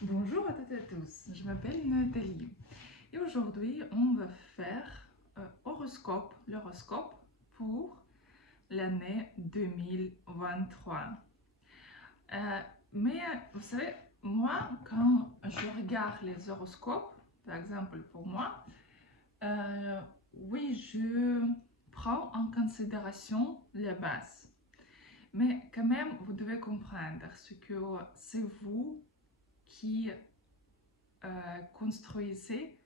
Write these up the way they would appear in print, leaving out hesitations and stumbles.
Bonjour à toutes et à tous, je m'appelle Nathalie et aujourd'hui on va faire l'horoscope pour l'année 2023. Euh, mais vous savez, moi quand je regarde les horoscopes, par exemple pour moi, oui je prends en considération les bases. Mais quand même vous devez comprendre ce que c'est vous qui construisez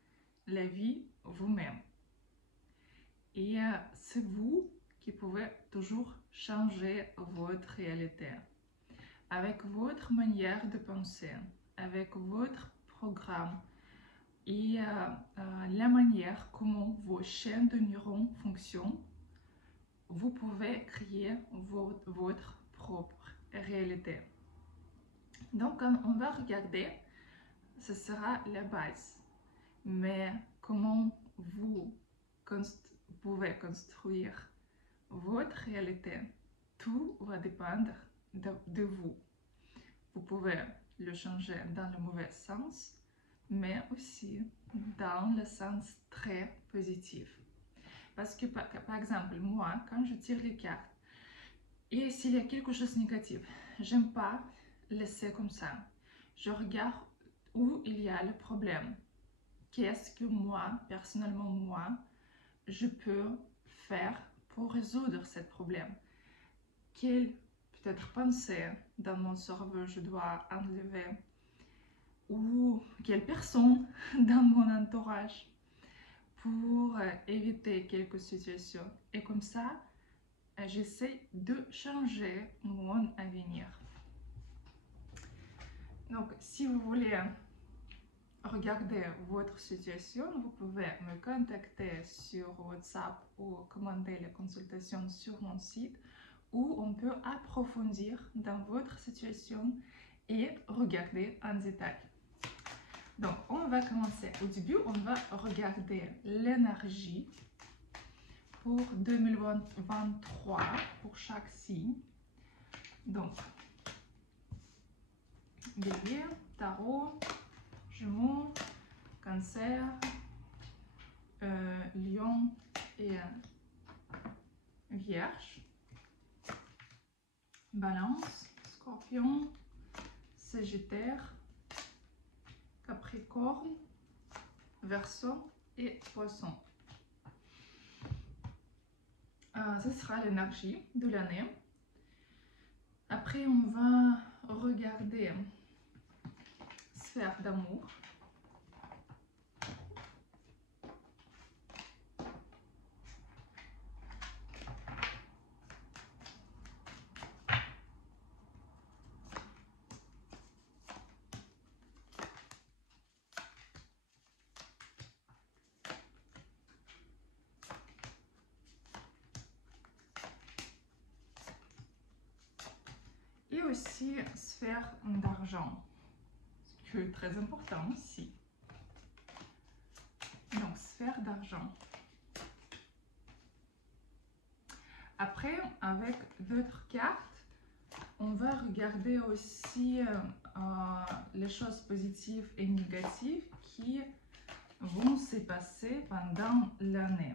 la vie vous-même. Et c'est vous qui pouvez toujours changer votre réalité avec votre manière de penser, avec votre programme et la manière comment vos chaînes de neurones fonctionnent. Vous pouvez créer votre propre réalité. Donc, quand on va regarder, ce sera la base. Mais comment vous pouvez construire votre réalité, tout va dépendre de vous. Vous pouvez le changer dans le mauvais sens, mais aussi dans le sens très positif. Parce que, par exemple, moi, quand je tire les cartes, et s'il y a quelque chose de négatif, j'aime pas laisser comme ça. Je regarde où il y a le problème. Qu'est-ce que moi, personnellement moi, je peux faire pour résoudre ce problème? Quelle peut-être pensée dans mon cerveau je dois enlever? Ou quelle personne dans mon entourage pour éviter quelques situations? Et comme ça, j'essaie de changer mon avenir. Donc, si vous voulez regardez votre situation, vous pouvez me contacter sur WhatsApp ou commander la consultation sur mon site où on peut approfondir dans votre situation et regarder en détail. Donc, on va commencer. Au début, on va regarder l'énergie pour 2023 pour chaque signe. Donc, Bélier, Tarot, Gémeaux, Cancer, Lion et Vierge, Balance, Scorpion, Sagittaire, Capricorne, Verseau et Poisson. Ce sera l'énergie de l'année. Après, on va regarder sphère d'amour. Et aussi sphère d'argent, ce qui est très important aussi. Donc, sphère d'argent. Après, avec d'autres cartes, on va regarder aussi les choses positives et négatives qui vont se passer pendant l'année.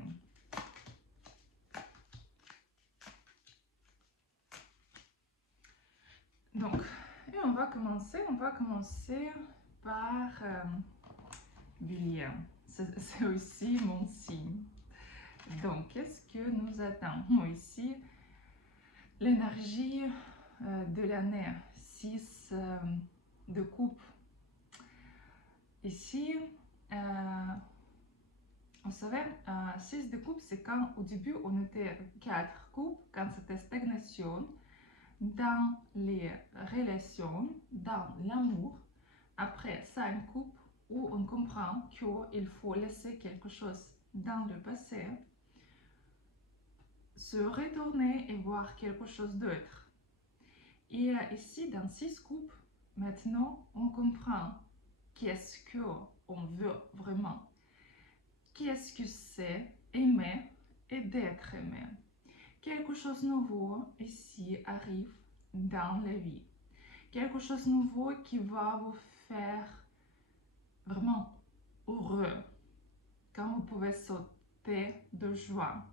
Donc, et on va commencer par Bélier. C'est aussi mon signe. Donc, qu'est-ce que nous attendons ici? L'énergie de l'année, 6 de coupe. Ici, vous savez, 6 de coupe, c'est quand au début on était 4 coupes, quand c'était stagnation dans les relations, dans l'amour. Après 5 coupes où on comprend qu'il faut laisser quelque chose dans le passé, se retourner et voir quelque chose d'autre. Et ici, dans 6 coupes, maintenant, on comprend qu'est-ce qu'on veut vraiment. Qu'est-ce que c'est aimer et d'être aimé. Quelque chose de nouveau ici arrive dans la vie. quelque chose de nouveau qui va vous faire vraiment heureux, quand vous pouvez sauter de joie.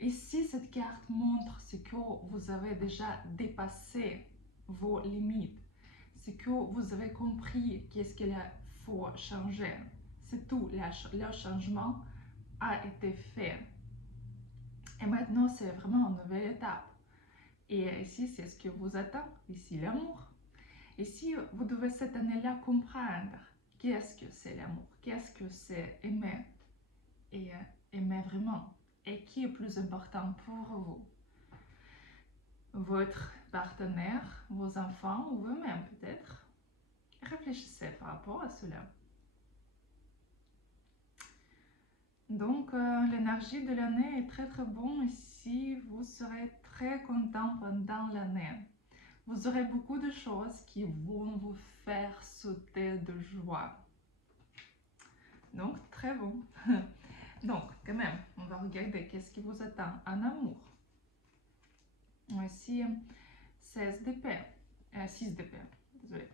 Ici, cette carte montre ce que vous avez déjà dépassé vos limites, ce que vous avez compris, qu'est-ce qu'il faut changer. C'est tout, le changement a été fait. Et maintenant, c'est vraiment une nouvelle étape. Et ici, c'est ce que vous attend, ici l'amour. Ici, vous devez cette année-là comprendre qu'est-ce que c'est l'amour, qu'est-ce que c'est aimer, et aimer vraiment. Et qui est plus important pour vous? Votre partenaire, vos enfants ou vous-même peut-être? Réfléchissez par rapport à cela. Donc, l'énergie de l'année est très très bonne ici. Vous serez très content pendant l'année. Vous aurez beaucoup de choses qui vont vous faire sauter de joie. Donc, très bon. Donc, quand même, on va regarder qu'est-ce qui vous attend en amour. Ici, 16 d'épée. 6 d'épée, désolé.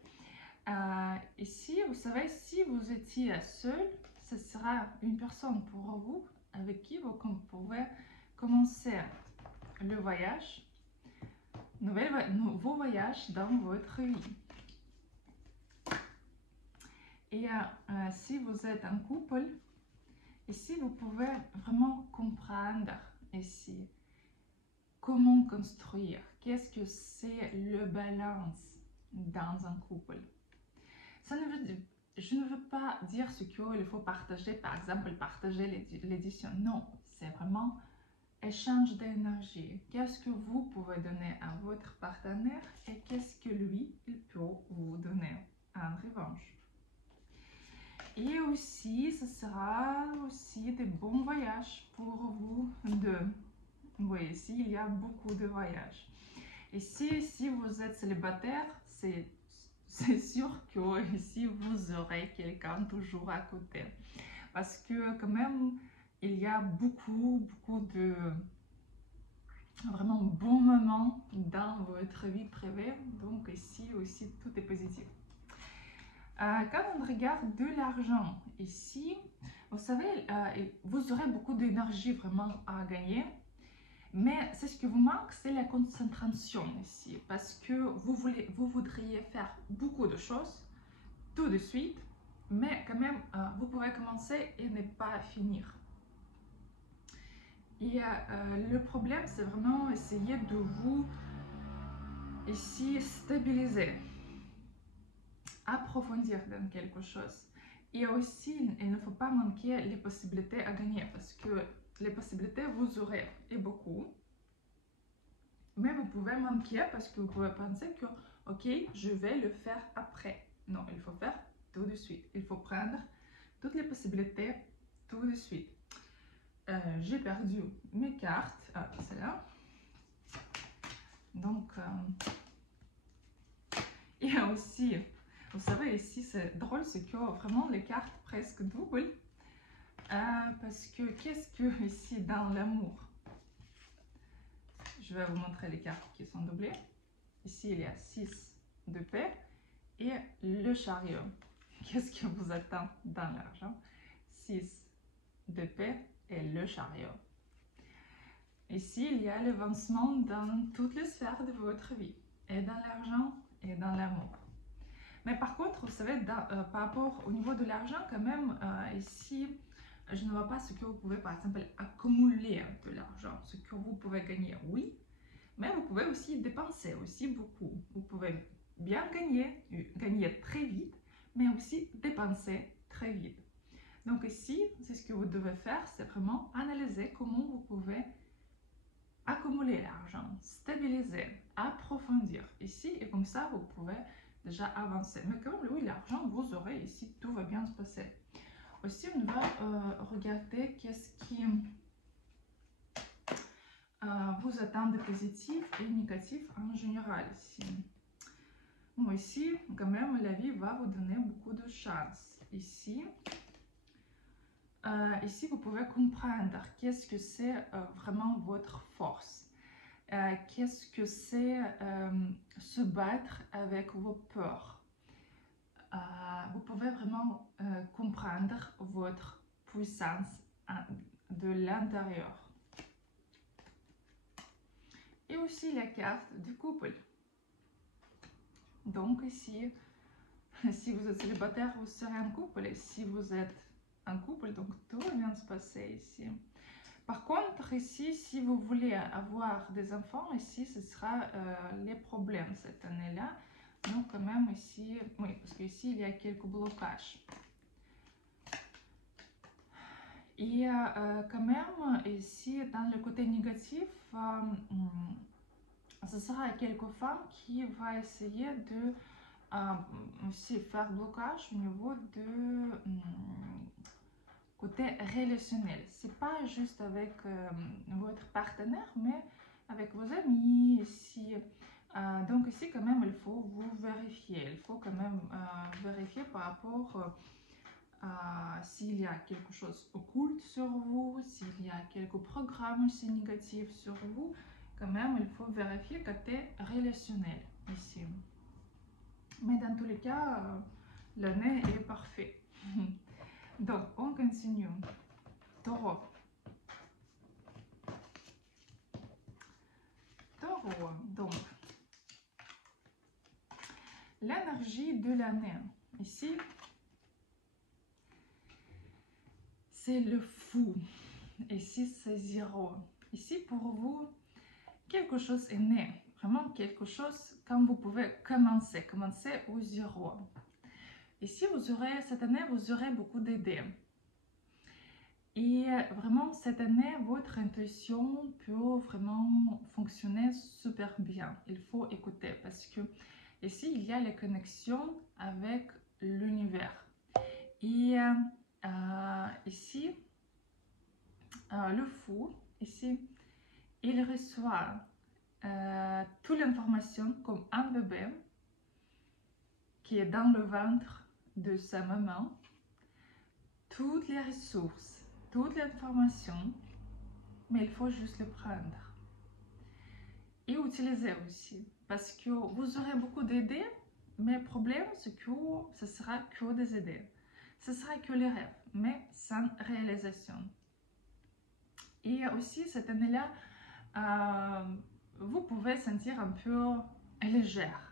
Ici, vous savez, si vous étiez seul, ce sera une personne pour vous avec qui vous pouvez commencer le voyage, nouveau voyage dans votre vie. Et si vous êtes en couple, ici vous pouvez vraiment comprendre ici comment construire, qu'est-ce que c'est le balance dans un couple. Je ne veux pas dire ce qu'il faut partager, par exemple partager l'édition. Non, c'est vraiment échange d'énergie. Qu'est-ce que vous pouvez donner à votre partenaire et qu'est-ce que lui, il peut vous donner en revanche. Et aussi, ce sera aussi des bons voyages pour vous deux. Oui, ici, il y a beaucoup de voyages. Et si vous êtes célibataire, c'est sûr que ici, vous aurez quelqu'un toujours à côté. Parce que quand même, il y a beaucoup de vraiment bons moments dans votre vie privée. Donc ici aussi, tout est positif. Quand on regarde de l'argent ici, vous savez, vous aurez beaucoup d'énergie vraiment à gagner, mais c'est ce qui vous manque, c'est la concentration ici, parce que vous voudriez faire beaucoup de choses tout de suite, mais quand même, vous pouvez commencer et ne pas finir. Et le problème, c'est vraiment essayer de vous ici stabiliser, approfondir dans quelque chose. Et aussi, il ne faut pas manquer les possibilités à gagner parce que les possibilités vous aurez et beaucoup. Mais vous pouvez manquer parce que vous pouvez penser que, ok, je vais le faire après. Non, il faut faire tout de suite. Il faut prendre toutes les possibilités tout de suite. J'ai perdu mes cartes. Ah, c'est là. Donc, il y a aussi, vous savez, ici, c'est drôle, c'est que vraiment les cartes presque doublent. Parce que qu'est-ce que ici dans l'amour? Je vais vous montrer les cartes qui sont doublées. Ici, il y a 6 de paix et le chariot. Qu'est-ce que vous attend dans l'argent? 6 de paix et le chariot. Ici, il y a l'avancement dans toutes les sphères de votre vie, et dans l'argent et dans l'amour. Mais par contre, vous savez, par rapport au niveau de l'argent, quand même, ici, je ne vois pas ce que vous pouvez, par exemple, accumuler de l'argent, ce que vous pouvez gagner, oui, mais vous pouvez aussi dépenser aussi beaucoup. Vous pouvez bien gagner très vite, mais aussi dépenser très vite. Donc ici, c'est ce que vous devez faire, c'est vraiment analyser comment vous pouvez accumuler l'argent, stabiliser, approfondir ici, et comme ça, vous pouvez déjà avancer. Mais comme oui, l'argent, vous aurez ici, tout va bien se passer. Aussi, on va regarder qu'est-ce qui vous attend de positif et négatif en général ici. Bon, ici, quand même, la vie va vous donner beaucoup de chance. Ici, ici vous pouvez comprendre qu'est-ce que c'est vraiment votre force. qu'est-ce que c'est se battre avec vos peurs. Vous pouvez vraiment comprendre votre puissance de l'intérieur. Et aussi la carte du couple. Donc ici, si vous êtes célibataire, vous serez en couple. Et si vous êtes en couple, donc tout va bien se passer ici. Par contre, ici, si vous voulez avoir des enfants, ici, ce sera les problèmes cette année-là. Donc quand même ici, oui, parce qu'ici, il y a quelques blocages. Et quand même, ici, dans le côté négatif, ce sera quelques femmes qui vont essayer de aussi faire blocage au niveau de côté relationnel. C'est pas juste avec votre partenaire, mais avec vos amis. Ici, donc ici, quand même, il faut vous vérifier. Il faut quand même vérifier par rapport s'il y a quelque chose occulte sur vous, s'il y a quelques programmes aussi négatifs sur vous. Quand même, il faut vérifier côté relationnel ici. Mais dans tous les cas, l'année est parfait. Donc, on continue. Taureau. Taureau, donc, l'énergie de l'année. Ici, c'est le fou. Ici, c'est 0. Ici, pour vous, quelque chose est né. Vraiment quelque chose, quand vous pouvez commencer au 0. Ici, vous aurez, cette année, vous aurez beaucoup d'idées. Et vraiment, cette année, votre intuition peut vraiment fonctionner super bien. Il faut écouter parce que ici, il y a les connexions avec l'univers. Et ici, le fou, ici, il reçoit toute l'information comme un bébé qui est dans le ventre de sa maman, toutes les ressources, toute l'information, mais il faut juste le prendre et utiliser aussi, parce que vous aurez beaucoup d'idées, mais le problème c'est que ce sera que des idées, ce sera que les rêves, mais sans réalisation. Et aussi cette année-là, vous pouvez sentir un peu légère.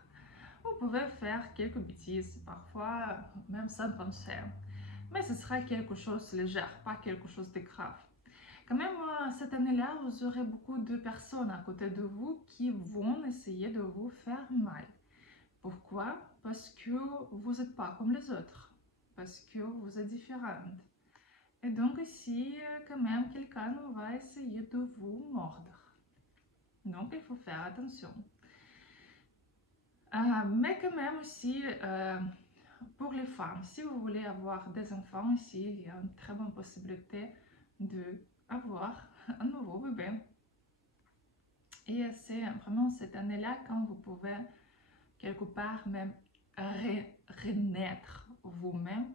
Vous pouvez faire quelques bêtises, parfois même sans penser. Mais ce sera quelque chose de léger, pas quelque chose de grave. Quand même, cette année-là, vous aurez beaucoup de personnes à côté de vous qui vont essayer de vous faire mal. Pourquoi? Parce que vous n'êtes pas comme les autres. Parce que vous êtes différente. Et donc ici, quand même, quelqu'un va essayer de vous mordre. Donc, il faut faire attention. Mais quand même aussi, pour les femmes, si vous voulez avoir des enfants ici, il y a une très bonne possibilité d'avoir un nouveau bébé. Et c'est vraiment cette année-là quand vous pouvez quelque part même renaître vous-même,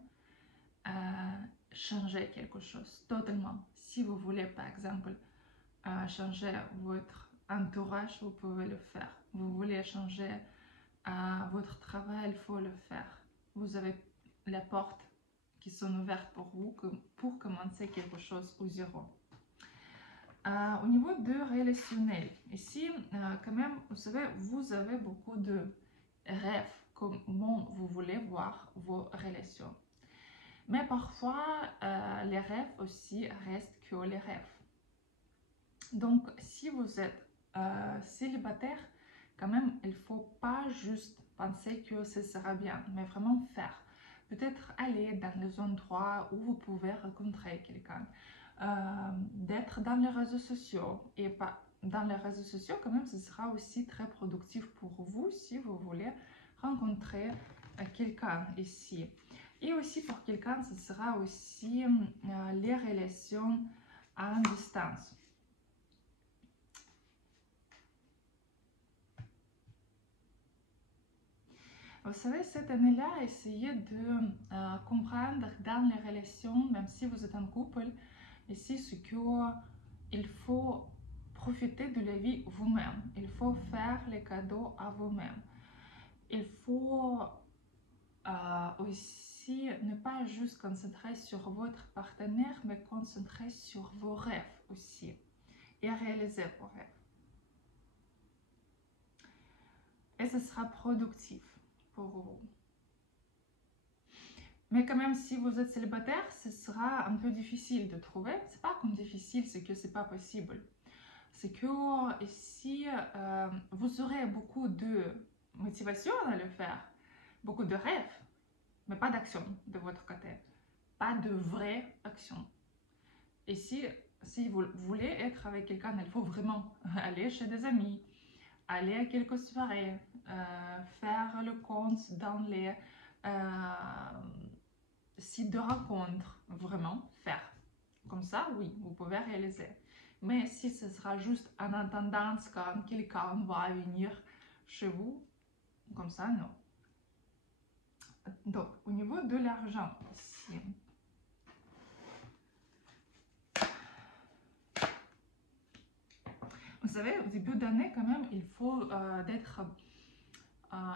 changer quelque chose totalement. Si vous voulez par exemple changer votre entourage, vous pouvez le faire. Vous voulez changer votre travail, il faut le faire. Vous avez les portes qui sont ouvertes pour vous pour commencer quelque chose au 0. Au niveau de relationnel, ici, quand même, vous savez, vous avez beaucoup de rêves, comment vous voulez voir vos relations. Mais parfois, les rêves aussi restent que les rêves. Donc, si vous êtes célibataire, quand même, il ne faut pas juste penser que ce sera bien, mais vraiment faire. Peut-être aller dans les endroits où vous pouvez rencontrer quelqu'un. D'être dans les réseaux sociaux. Et pas dans les réseaux sociaux, quand même, ce sera aussi très productif pour vous si vous voulez rencontrer quelqu'un ici. Et aussi pour quelqu'un, ce sera aussi les relations à distance. Vous savez, cette année-là, essayez de comprendre dans les relations, même si vous êtes en couple, ici, ce qu'il faut profiter de la vie vous-même. Il faut faire les cadeaux à vous-même. Il faut aussi ne pas juste concentrer sur votre partenaire, mais concentrer sur vos rêves aussi et réaliser vos rêves. Et ce sera productif pour vous. Mais quand même, si vous êtes célibataire, ce sera un peu difficile de trouver. C'est pas comme difficile, c'est que c'est pas possible. C'est que ici, vous aurez beaucoup de motivation à le faire, beaucoup de rêves, mais pas d'action de votre côté, pas de vraie action. Et si vous voulez être avec quelqu'un, il faut vraiment aller chez des amis, aller à quelques soirées, faire le compte dans les sites de rencontres, vraiment faire. Comme ça, oui, vous pouvez réaliser. Mais si ce sera juste en attendant quand quelqu'un va venir chez vous, comme ça, non. Donc, au niveau de l'argent, ici. Vous savez, au début d'année, quand même, il faut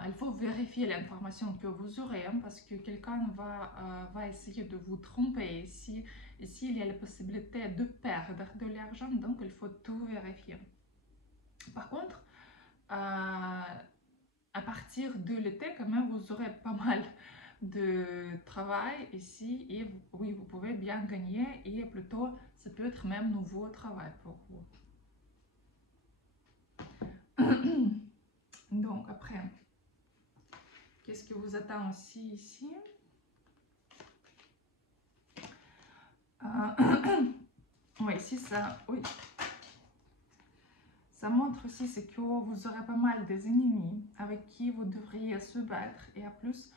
il faut vérifier l'information que vous aurez, hein, parce que quelqu'un va essayer de vous tromper. Ici, il y a la possibilité de perdre de l'argent, donc il faut tout vérifier. Par contre, à partir de l'été, quand même, vous aurez pas mal de travail ici et oui, vous pouvez bien gagner et plutôt, ça peut être même nouveau travail pour vous. Donc, après, qu'est-ce que vous attend aussi ici? Oui, ici, oui. Ça montre aussi que vous aurez pas mal des ennemis avec qui vous devriez se battre. Et en plus,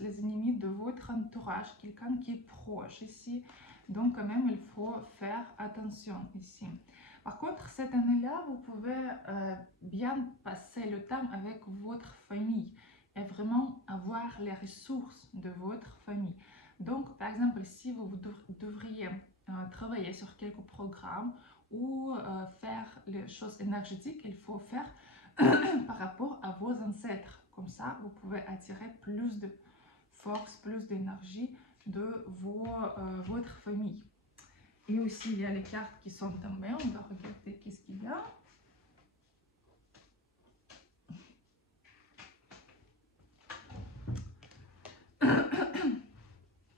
les ennemis de votre entourage, quelqu'un qui est proche ici. Donc, quand même, il faut faire attention ici. Par contre, cette année-là, vous pouvez bien passer le temps avec votre famille et vraiment avoir les ressources de votre famille. Donc, par exemple, si vous devriez travailler sur quelques programmes ou faire les choses énergétiques, il faut faire par rapport à vos ancêtres. Comme ça, vous pouvez attirer plus de force, plus d'énergie de votre famille. Et aussi, il y a les cartes qui sont tombées. On va regarder qu'est-ce qu'il y a.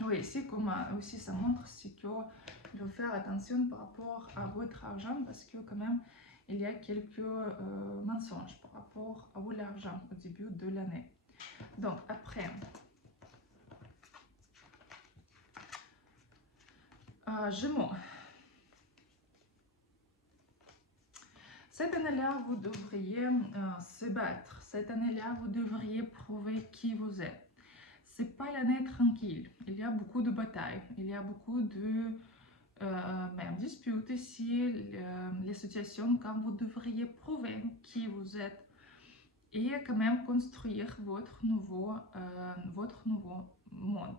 Oui, ici, comme aussi ça montre, c'est que il faut faire attention par rapport à votre argent parce que quand même, il y a quelques mensonges par rapport à l'argent au début de l'année. Donc, après, Gémeaux. Cette année-là, vous devriez se battre. Cette année-là, vous devriez prouver qui vous êtes. C'est pas l'année tranquille. Il y a beaucoup de batailles. Il y a beaucoup de même disputes ici. Les situations quand vous devriez prouver qui vous êtes et quand même construire votre nouveau monde.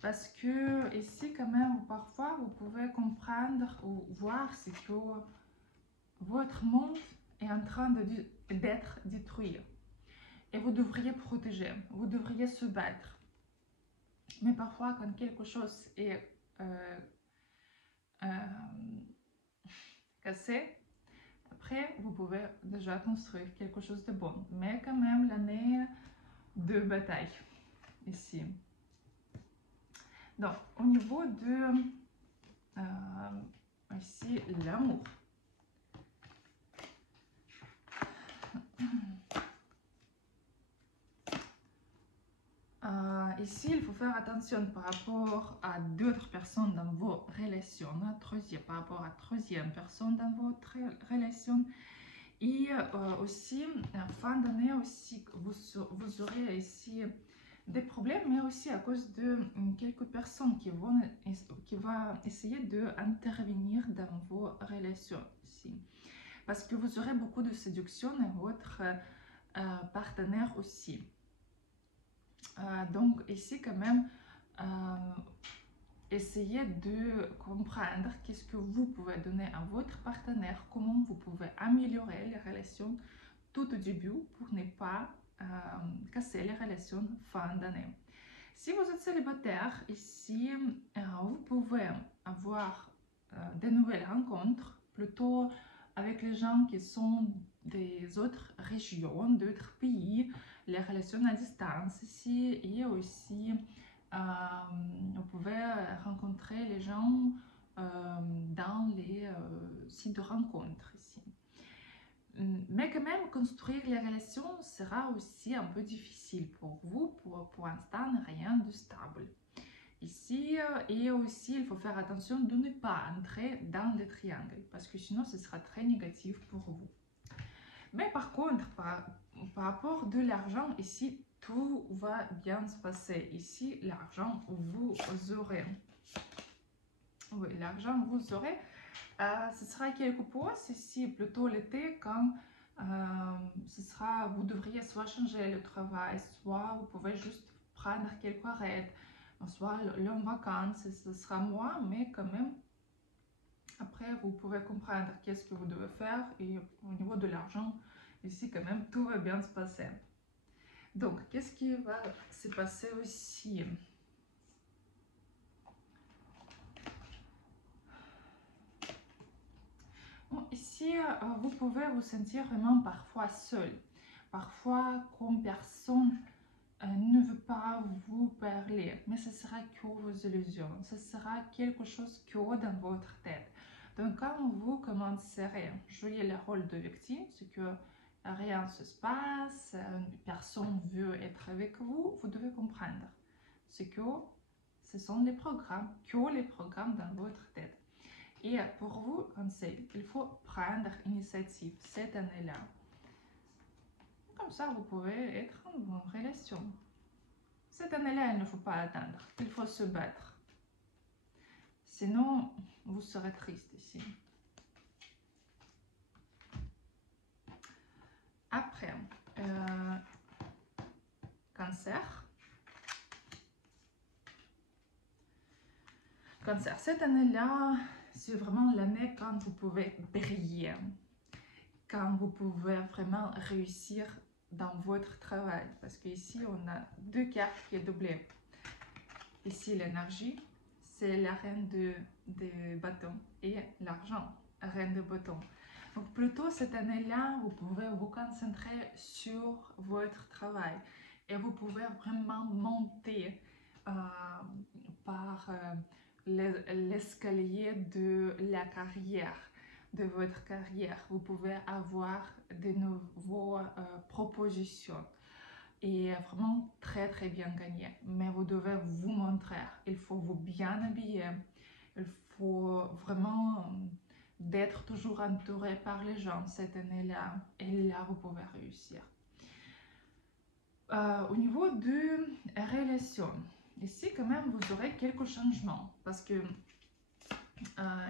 Parce que ici, quand même, parfois, vous pouvez comprendre ou voir ce que votre monde est en train d'être détruit. Et vous devriez protéger, vous devriez se battre. Mais parfois, quand quelque chose est cassé, après, vous pouvez déjà construire quelque chose de bon. Mais quand même, l'année de bataille, ici. Donc, au niveau de, ici, l'amour. Ici, il faut faire attention par rapport à d'autres personnes dans vos relations, par rapport à troisième personne dans votre relation. Et aussi, en fin d'année, aussi, vous aurez ici des problèmes, mais aussi à cause de quelques personnes qui vont essayer d'intervenir dans vos relations ici. Parce que vous aurez beaucoup de séduction et votre partenaire aussi. Donc ici quand même, essayez de comprendre qu'est-ce que vous pouvez donner à votre partenaire, comment vous pouvez améliorer les relations tout au début pour ne pas casser les relations fin d'année. Si vous êtes célibataire, ici, vous pouvez avoir de nouvelles rencontres, plutôt avec les gens qui sont des autres régions, d'autres pays, les relations à distance ici, et aussi vous pouvez rencontrer les gens dans les sites de rencontres ici. Mais quand même, construire les relations sera aussi un peu difficile pour vous. Pour l'instant, rien de stable. Ici, et aussi, il faut faire attention de ne pas entrer dans des triangles, parce que sinon, ce sera très négatif pour vous. Mais par contre, par rapport de l'argent, ici, tout va bien se passer. Ici, l'argent, vous aurez. Oui, l'argent, vous aurez. Ce sera quelques pauses ici, plutôt l'été, quand vous devriez soit changer le travail, soit vous pouvez juste prendre quelques arrêts, soit longues vacances, ce sera moins, mais quand même, après, vous pouvez comprendre qu'est-ce que vous devez faire, et au niveau de l'argent, ici, quand même, tout va bien se passer. Donc, qu'est-ce qui va se passer aussi? Bon, ici, vous pouvez vous sentir vraiment parfois seul. Parfois, comme personne ne veut pas vous parler. Mais ce sera que vos illusions. Ce sera quelque chose que dans votre tête. Donc, quand vous commencerez à jouer le rôle de victime, c'est que rien ne se passe, personne ne veut être avec vous, vous devez comprendre. C'est que ce sont les programmes dans votre tête. Et pour vous, conseil, il faut prendre initiative cette année-là. Comme ça, vous pouvez être en bonne relation. Cette année-là, il ne faut pas attendre. Il faut se battre. Sinon, vous serez triste ici. Après, Cancer. Cancer, cette année-là, c'est vraiment l'année quand vous pouvez briller, quand vous pouvez vraiment réussir dans votre travail. Parce qu'ici, on a deux cartes qui sont doublées. Ici, l'énergie, c'est la reine de bâtons, et l'argent, reine de bâtons. Donc, plutôt cette année-là, vous pouvez vous concentrer sur votre travail et vous pouvez vraiment monter par l'escalier de la carrière, de votre carrière. Vous pouvez avoir de nouvelles propositions et vraiment très très bien gagner. Mais vous devez vous montrer, il faut vous bien habiller, il faut vraiment d'être toujours entouré par les gens cette année-là, et là vous pouvez réussir. Au niveau de relation, ici quand même vous aurez quelques changements, parce que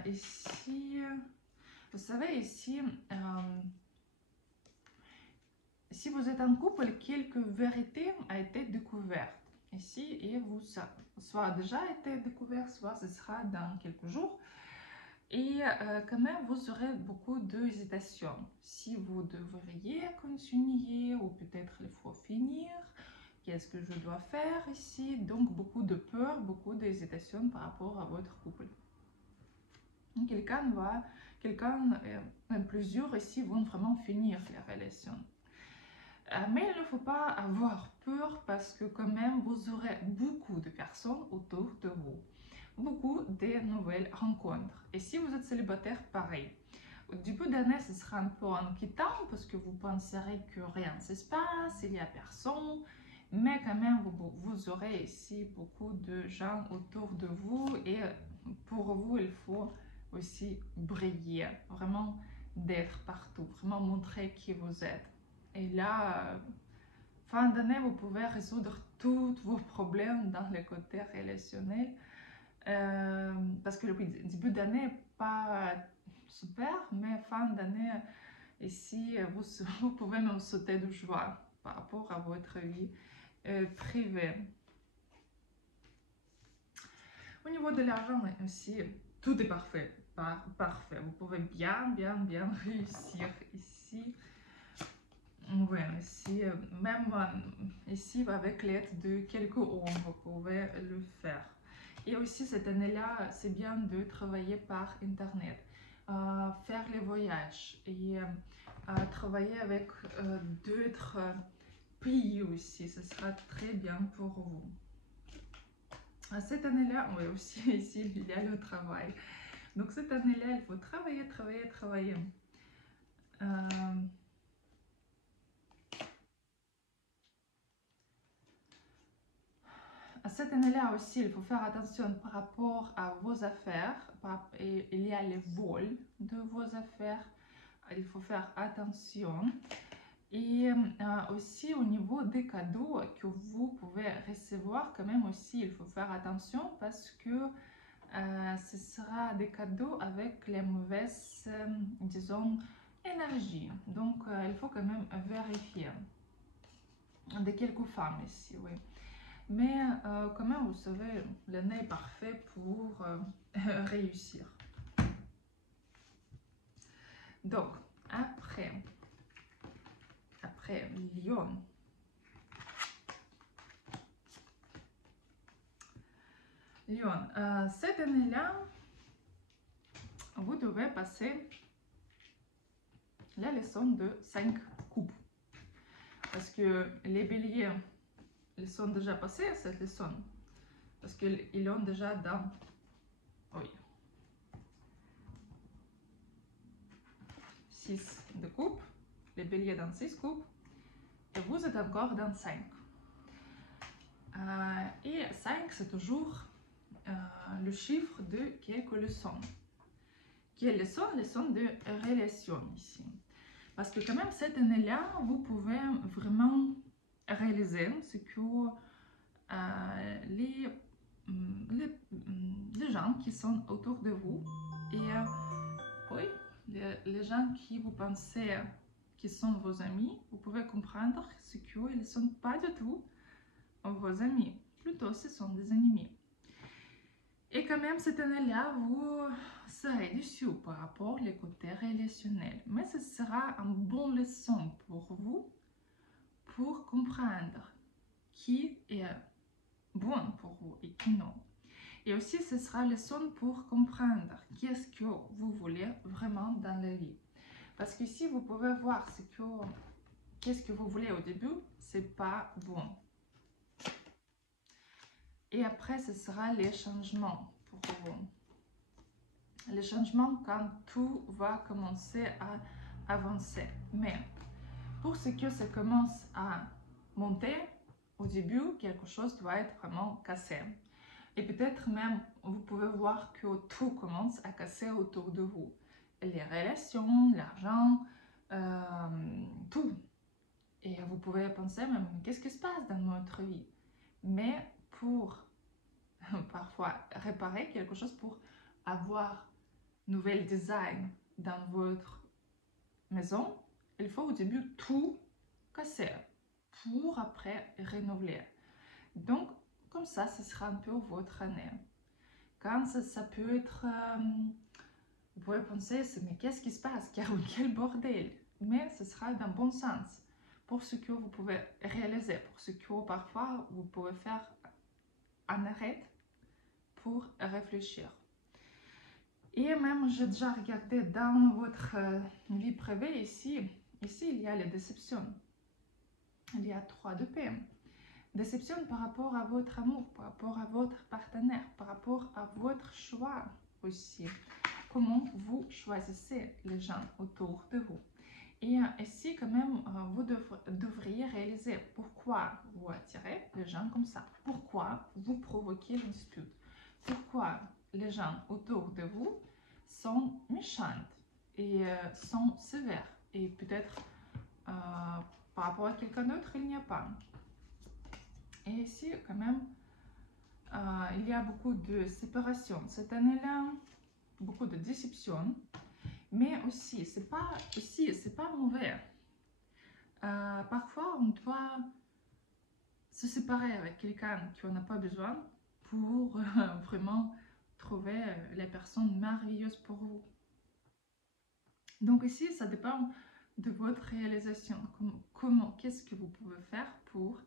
ici, vous savez, ici, si vous êtes en couple, quelques vérités ont été découvertes ici, et vous soit déjà été découvert, soit ce sera dans quelques jours. Et quand même, vous aurez beaucoup d'hésitation. Si vous devriez continuer, ou peut-être il faut finir, qu'est-ce que je dois faire ici? Donc, beaucoup de peur, beaucoup d'hésitation par rapport à votre couple. Plusieurs ici vont vraiment finir la relation. Mais il ne faut pas avoir peur, parce que quand même, vous aurez beaucoup de personnes autour de vous. Beaucoup de nouvelles rencontres. Et si vous êtes célibataire, pareil. Au début d'année, ce sera un peu inquiétant parce que vous penserez que rien ne se passe, il n'y a personne. Mais quand même, vous aurez ici beaucoup de gens autour de vous, et pour vous, il faut aussi briller, vraiment d'être partout, vraiment montrer qui vous êtes. Et là, fin d'année, vous pouvez résoudre tous vos problèmes dans le côté relationnel. Parce que le début d'année n'est pas super, mais fin d'année, ici, vous pouvez même sauter de joie par rapport à votre vie privée. Au niveau de l'argent aussi, tout est parfait. Parfait. Vous pouvez bien réussir ici. Oui, ici, même ici, avec l'aide de quelques hommes, vous pouvez le faire. Et aussi, cette année-là, c'est bien de travailler par Internet, faire les voyages et travailler avec d'autres pays aussi. Ce sera très bien pour vous. Cette année-là, oui, aussi, ici, il y a le travail. Donc, cette année-là, il faut travailler. Cette année-là aussi, il faut faire attention par rapport à vos affaires. Et il y a les vols de vos affaires. Il faut faire attention. Et aussi au niveau des cadeaux que vous pouvez recevoir, quand même aussi, il faut faire attention parce que ce sera des cadeaux avec les mauvaises, disons, énergies. Donc, il faut quand même vérifier. De quelques femmes ici, oui. Mais quand même, vous savez, l'année est parfait pour réussir. Donc, après Lion. Lion, cette année-là, vous devez passer la leçon de 5 coupes. Parce que les béliers, ils sont déjà passés à cette leçon. Parce qu'ils ont déjà dans... Oui. 6 de coupe. Les béliers dans 6 coupes. Et vous êtes encore dans 5. Et 5, c'est toujours le chiffre de quelques leçons. Quelles leçons? Leçons de relation ici. Parce que quand même, cette année-là, vous pouvez vraiment réaliser ce que les gens qui sont autour de vous et oui, les gens qui vous pensez qui sont vos amis, vous pouvez comprendre ce qu'ils ne sont pas du tout vos amis. Plutôt, ce sont des ennemis. Et quand même, cette année-là, vous serez déçus par rapport au côté relationnel. Mais ce sera une bonne leçon pour vous pour comprendre qui est bon pour vous et qui non. Et aussi, ce sera une leçon pour comprendre qu'est-ce que vous voulez vraiment dans la vie. Parce que si vous pouvez voir qu'est-ce que vous voulez au début, c'est pas bon. Et après, ce sera les changements pour vous. Les changements quand tout va commencer à avancer. Mais pour ce que ça commence à monter, au début, quelque chose doit être vraiment cassé. Et peut-être même, vous pouvez voir que tout commence à casser autour de vous. Les relations, l'argent, tout. Et vous pouvez penser même, qu'est-ce qui se passe dans notre vie? Mais pour parfois réparer quelque chose, pour avoir nouvel design dans votre maison, il faut au début tout casser pour après renouveler. Donc, comme ça, ce sera un peu votre année. Quand ça peut être... vous pouvez penser, mais qu'est-ce qui se passe? Quel bordel! Mais ce sera dans le bon sens. Pour ce que vous pouvez réaliser, pour ce que parfois vous pouvez faire un arrêt pour réfléchir. Et même, j'ai déjà regardé dans votre vie privée ici, il y a les déceptions. Il y a 3 de paix. Déception par rapport à votre amour, par rapport à votre partenaire, par rapport à votre choix aussi. Comment vous choisissez les gens autour de vous. Et ici, quand même, vous devriez réaliser pourquoi vous attirez les gens comme ça. Pourquoi vous provoquez une dispute. Pourquoi les gens autour de vous sont méchantes et sont sévères. Et peut-être par rapport à quelqu'un d'autre, il n'y a pas. Et ici, quand même, il y a beaucoup de séparation. Cette année-là, beaucoup de déception. Mais aussi, c'est pas mauvais. Parfois, on doit se séparer avec quelqu'un qu'on n'a pas besoin pour vraiment trouver les personnes merveilleuses pour vous. Donc ici, ça dépend de votre réalisation. Qu'est-ce que vous pouvez faire pour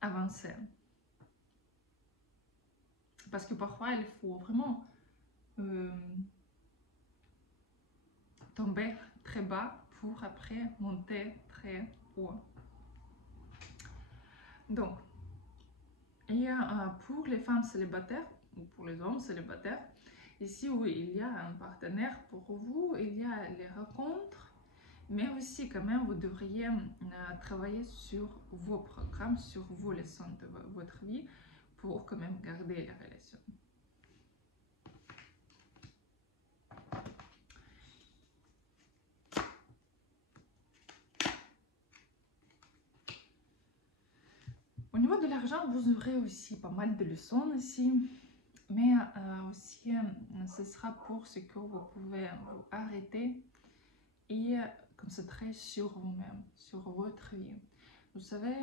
avancer? Parce que parfois, il faut vraiment tomber très bas pour après monter très haut. Donc, et pour les femmes célibataires, ou pour les hommes célibataires, ici où il y a un partenaire pour vous, il y a les rencontres, mais aussi quand même vous devriez travailler sur vos programmes, sur vos leçons de votre vie pour quand même garder la relation. Au niveau de l'argent, vous aurez aussi pas mal de leçons ici, mais aussi ce sera pour ce que vous pouvez vous arrêter et concentrer sur vous-même, sur votre vie. Vous savez,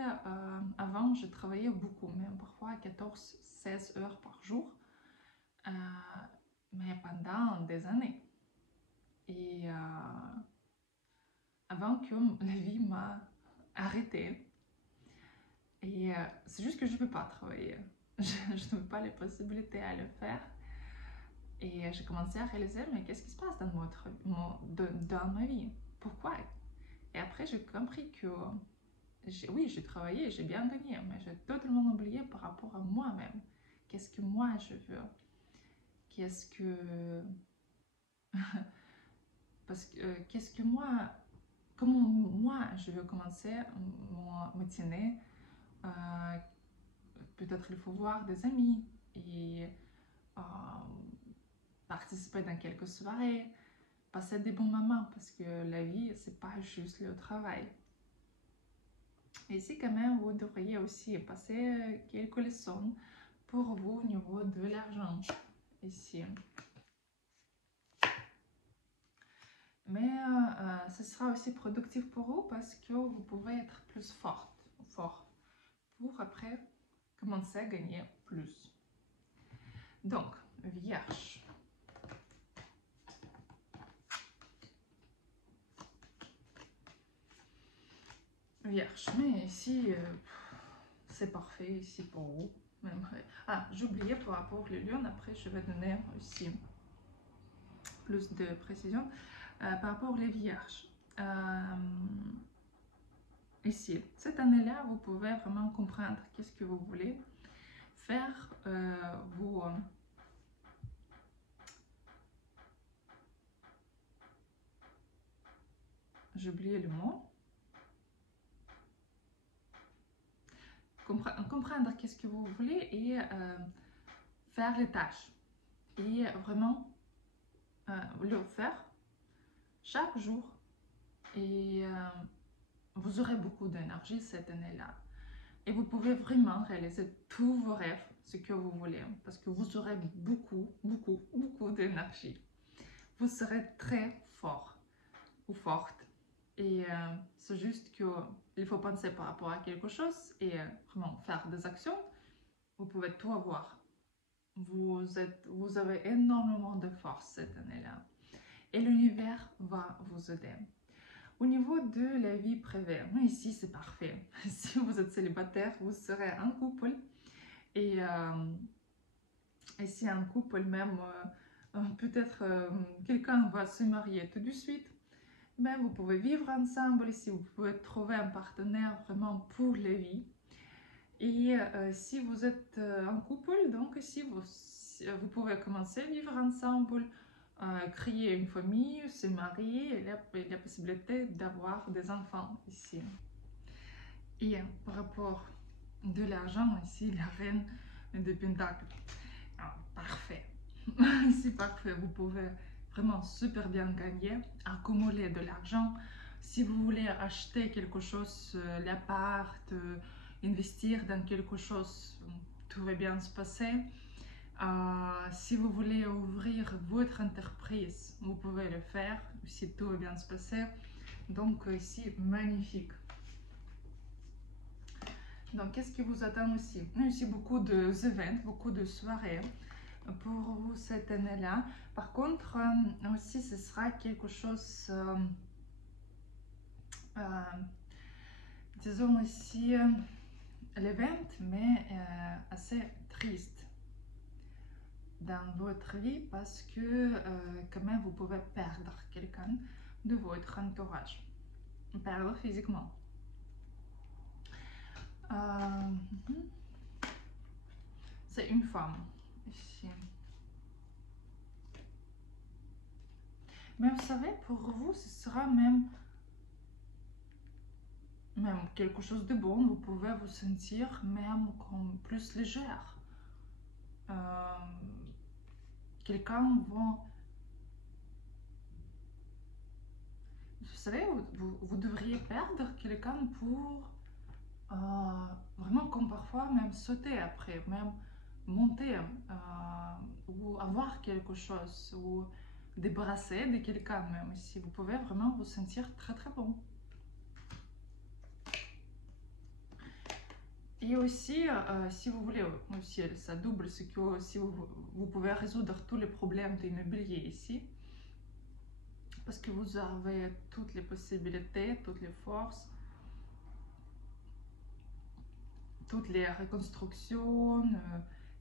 avant, je travaillais beaucoup, même parfois 14-16 heures par jour, mais pendant des années. Et avant que la vie m'a arrêtée. Et c'est juste que je ne peux pas travailler. Je n'ai pas les possibilités à le faire. Et j'ai commencé à réaliser, mais qu'est-ce qui se passe dans ma vie? Pourquoi? Et après, j'ai compris que oui, j'ai travaillé, j'ai bien gagné, mais j'ai totalement oublié par rapport à moi-même. Qu'est-ce que moi je veux? Qu'est-ce que... Parce que qu'est-ce que moi... Comment moi je veux commencer mon matinée? Peut-être il faut voir des amis et participer dans quelques soirées, passer des bons moments, parce que la vie, c'est pas juste le travail. Et ici, quand même, vous devriez aussi passer quelques leçons pour vous au niveau de l'argent, ici. Mais ce sera aussi productif pour vous parce que vous pouvez être plus fort, pour après commencer à gagner plus. Donc, Vierge. Vierge, mais ici, c'est parfait ici pour vous. Ah, j'oubliais par rapport au lion, après je vais donner aussi plus de précision. Par rapport aux vierges, ici, cette année-là, vous pouvez vraiment comprendre qu'est-ce que vous voulez faire, j'ai oublié le mot. Comprendre qu'est-ce que vous voulez et faire les tâches. Et vraiment le faire chaque jour. Et vous aurez beaucoup d'énergie cette année-là. Et vous pouvez vraiment réaliser tous vos rêves, ce que vous voulez. Parce que vous aurez beaucoup d'énergie. Vous serez très fort ou forte. Et c'est juste qu'il faut penser par rapport à quelque chose et vraiment faire des actions. Vous pouvez tout avoir. Vous avez énormément de force cette année-là. Et l'univers va vous aider. Au niveau de la vie privée, ici c'est parfait. Si vous êtes célibataire, vous serez un couple. Et si un couple même, peut-être quelqu'un va se marier tout de suite. Mais vous pouvez vivre ensemble ici, vous pouvez trouver un partenaire vraiment pour la vie. Et si vous êtes en couple, donc ici vous pouvez commencer à vivre ensemble, créer une famille, se marier, et la possibilité d'avoir des enfants ici. Et par rapport de l'argent, ici la reine de Pentacles. Parfait. Ici parfait, vous pouvez vraiment super bien gagner, accumuler de l'argent. Si vous voulez acheter quelque chose, l'appart, investir dans quelque chose, tout va bien se passer. Si vous voulez ouvrir votre entreprise, vous pouvez le faire, si tout va bien se passer. Donc ici, magnifique. Donc, qu'est-ce qui vous attend aussi? Il y a aussi beaucoup d'événements, beaucoup de soirées pour vous cette année-là. Par contre, aussi, ce sera quelque chose, disons aussi, l'événement, mais assez triste dans votre vie parce que quand même, vous pouvez perdre quelqu'un de votre entourage. Perdre physiquement. C'est une femme ici. Mais vous savez, pour vous, ce sera même quelque chose de bon. Vous pouvez vous sentir même comme plus légère. Quelqu'un va... Vous savez, vous devriez perdre quelqu'un pour vraiment comme parfois même sauter après, même monter ou avoir quelque chose ou débarrasser de quelqu'un même ici. Vous pouvez vraiment vous sentir très très bon. Et aussi, si vous voulez, aussi, ça double ce que si vous pouvez résoudre tous les problèmes d'immobilier ici. Parce que vous avez toutes les possibilités, toutes les forces, toutes les reconstructions,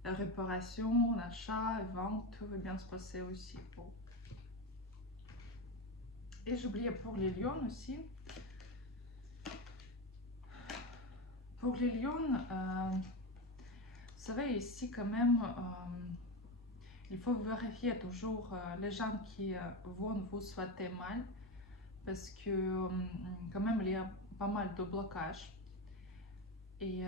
la réparation, l'achat, la vente, tout va bien se passer aussi. Bon. Et j'oubliais pour les lions aussi. Pour les lions, vous savez, ici quand même, il faut vérifier toujours les gens qui vont vous souhaiter mal. Parce que quand même, il y a pas mal de blocages. Et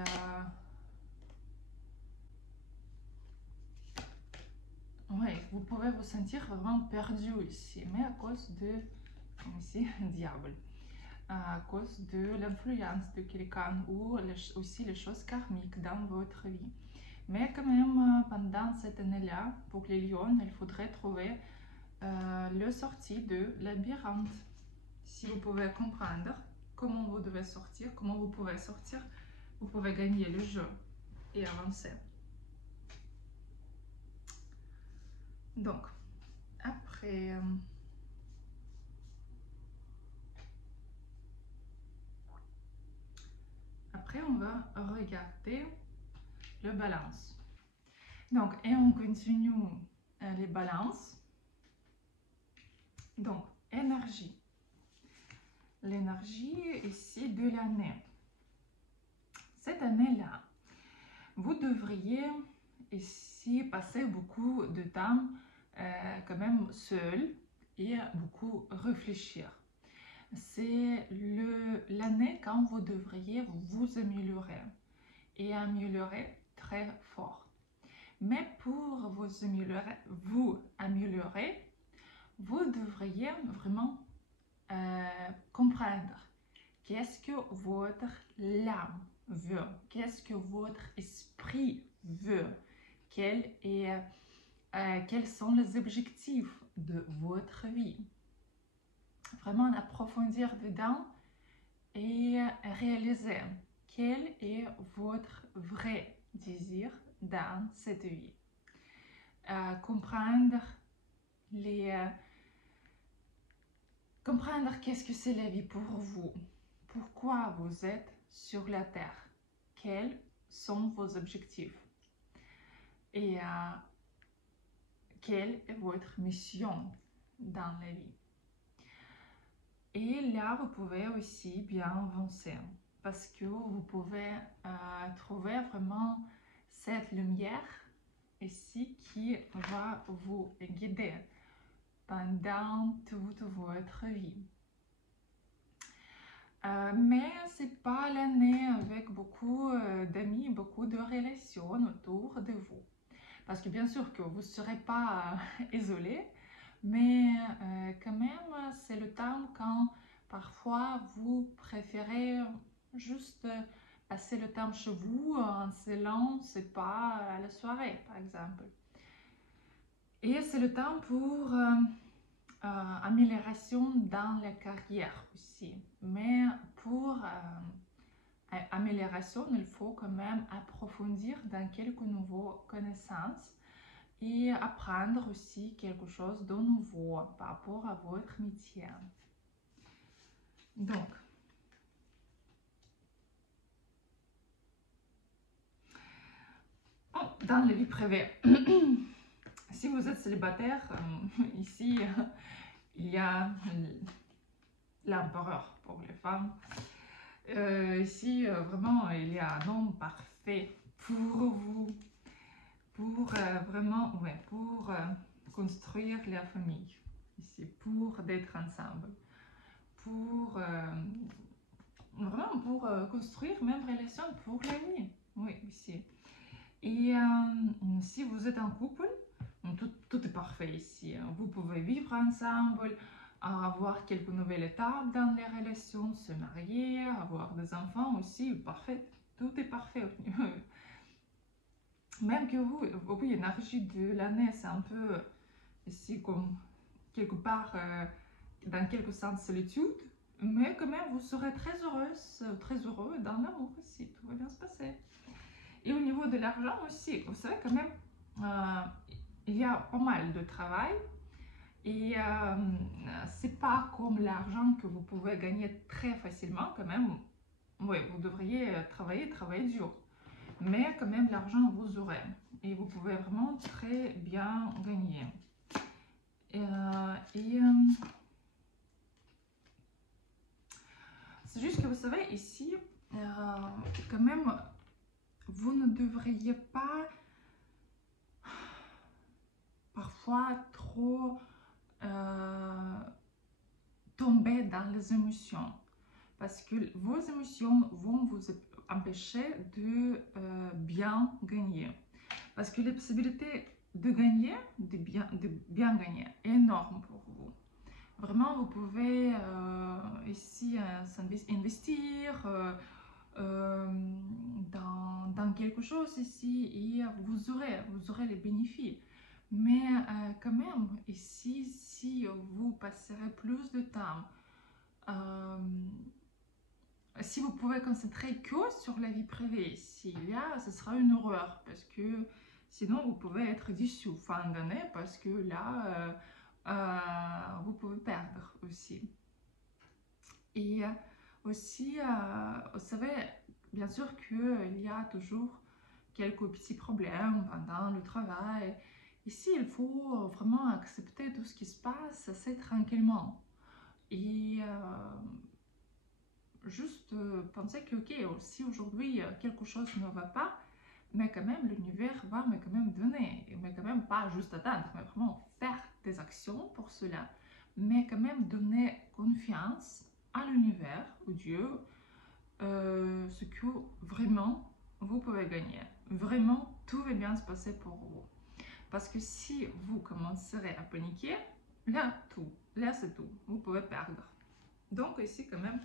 oui, vous pouvez vous sentir vraiment perdu ici, mais à cause de, comme ici, diable, à cause de l'influence de quelqu'un ou aussi les choses karmiques dans votre vie. Mais quand même, pendant cette année-là, pour les lions, il faudrait trouver le sortie de labyrinthe. Si vous pouvez comprendre comment vous devez sortir, comment vous pouvez sortir, vous pouvez gagner le jeu et avancer. Donc, après, on va regarder le balance. Donc, et on continue les balances. Donc, énergie. L'énergie ici de l'année. Cette année-là, vous devriez ici passer beaucoup de temps quand même seul et beaucoup réfléchir. C'est l'année quand vous devriez vous améliorer et améliorer très fort. Mais pour vous améliorer, vous devriez vraiment comprendre qu'est-ce que votre âme veut, qu'est-ce que votre esprit veut, quels sont les objectifs de votre vie. Vraiment approfondir dedans et réaliser quel est votre vrai désir dans cette vie. Comprendre qu'est-ce que c'est la vie pour vous, pourquoi vous êtes sur la terre, quels sont vos objectifs et quelle est votre mission dans la vie. Et là, vous pouvez aussi bien avancer parce que vous pouvez trouver vraiment cette lumière ici qui va vous guider pendant toute votre vie. Mais c'est pas l'année avec beaucoup d'amis, beaucoup de relations autour de vous. Parce que bien sûr que vous ne serez pas isolé, mais quand même, c'est le temps quand parfois vous préférez juste passer le temps chez vous en se lançant pas à la soirée, par exemple. Et c'est le temps pour amélioration dans la carrière aussi, mais pour amélioration, il faut quand même approfondir dans quelques nouvelles connaissances et apprendre aussi quelque chose de nouveau par rapport à votre métier. Donc, dans la vie privée, si vous êtes célibataire, ici, il y a l'empereur pour les femmes. Ici, vraiment, il y a un homme parfait pour vous, pour vraiment, ouais, pour construire la famille, ici, pour être ensemble, pour vraiment pour construire même relation pour la vie, oui, ici. Et si vous êtes en couple, tout est parfait ici. Vous pouvez vivre ensemble, avoir quelques nouvelles étapes dans les relations, se marier, avoir des enfants aussi, parfait. Tout est parfait. Même que vous, oui, l'énergie de l'année, c'est un peu ici comme quelque part, dans quelque sens, solitude. Mais quand même, vous serez très heureuse, très heureux dans l'amour aussi. Tout va bien se passer. Et au niveau de l'argent aussi, vous savez quand même, il y a pas mal de travail. Et c'est pas comme l'argent que vous pouvez gagner très facilement quand même. Oui, vous devriez travailler dur. Mais quand même, l'argent vous aurez. Et vous pouvez vraiment très bien gagner. C'est juste que vous savez, ici, quand même, vous ne devriez pas parfois trop tomber dans les émotions. Parce que vos émotions vont vous empêcher de bien gagner. Parce que les possibilités de gagner, de bien gagner, est énorme pour vous. Vraiment, vous pouvez ici investir dans quelque chose ici et vous aurez les bénéfices. Mais quand même, ici, si vous passerez plus de temps, si vous pouvez concentrer que sur la vie privée, ce sera une horreur parce que sinon vous pouvez être déçu fin d'année parce que là, vous pouvez perdre aussi. Et aussi, vous savez, bien sûr qu'il y a toujours quelques petits problèmes pendant le travail. Ici, il faut vraiment accepter tout ce qui se passe assez tranquillement. Et juste penser que, ok, si aujourd'hui quelque chose ne va pas, mais quand même l'univers va mais quand même donner, mais quand même pas juste attendre, mais vraiment faire des actions pour cela, mais quand même donner confiance à l'univers, au Dieu, ce que vraiment vous pouvez gagner. Vraiment, tout va bien se passer pour vous. Parce que si vous commencerez à paniquer, là c'est tout, vous pouvez perdre. Donc ici quand même,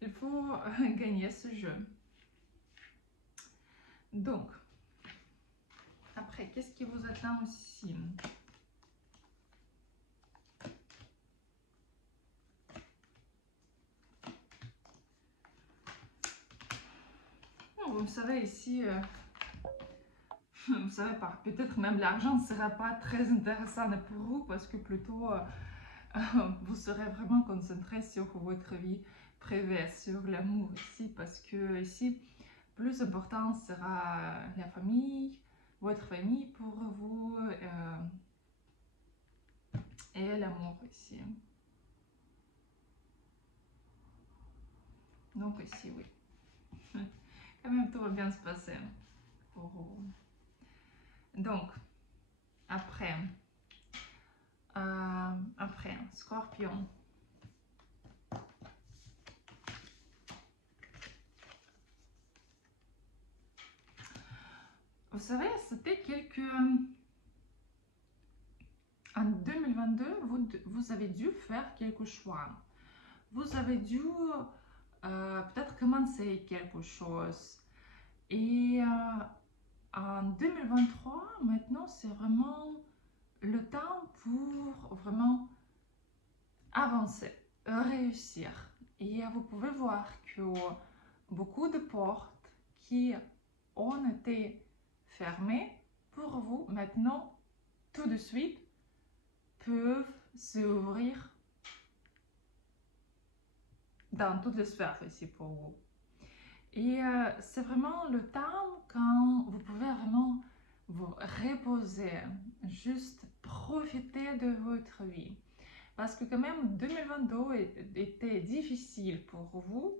il faut gagner ce jeu. Donc, après, qu'est-ce qui vous attend aussi? Vous savez ici, vous savez pas, peut-être même l'argent ne sera pas très intéressant pour vous parce que plutôt vous serez vraiment concentré sur votre vie privée, sur l'amour ici, parce que ici, plus important sera la famille, votre famille pour vous et l'amour ici. Donc ici, oui. Quand même, tout va bien se passer pour vous. Donc, après, Scorpion. Vous savez, c'était en 2022, vous avez dû faire quelque choix. Vous avez dû peut-être commencer quelque chose. Et en 2023, maintenant, c'est vraiment le temps pour vraiment avancer, réussir. Et vous pouvez voir que beaucoup de portes qui ont été fermées pour vous maintenant, tout de suite, peuvent s'ouvrir dans toutes les sphères ici pour vous. Et c'est vraiment le temps quand vous pouvez vraiment vous reposer, juste profiter de votre vie. Parce que quand même 2022 était difficile pour vous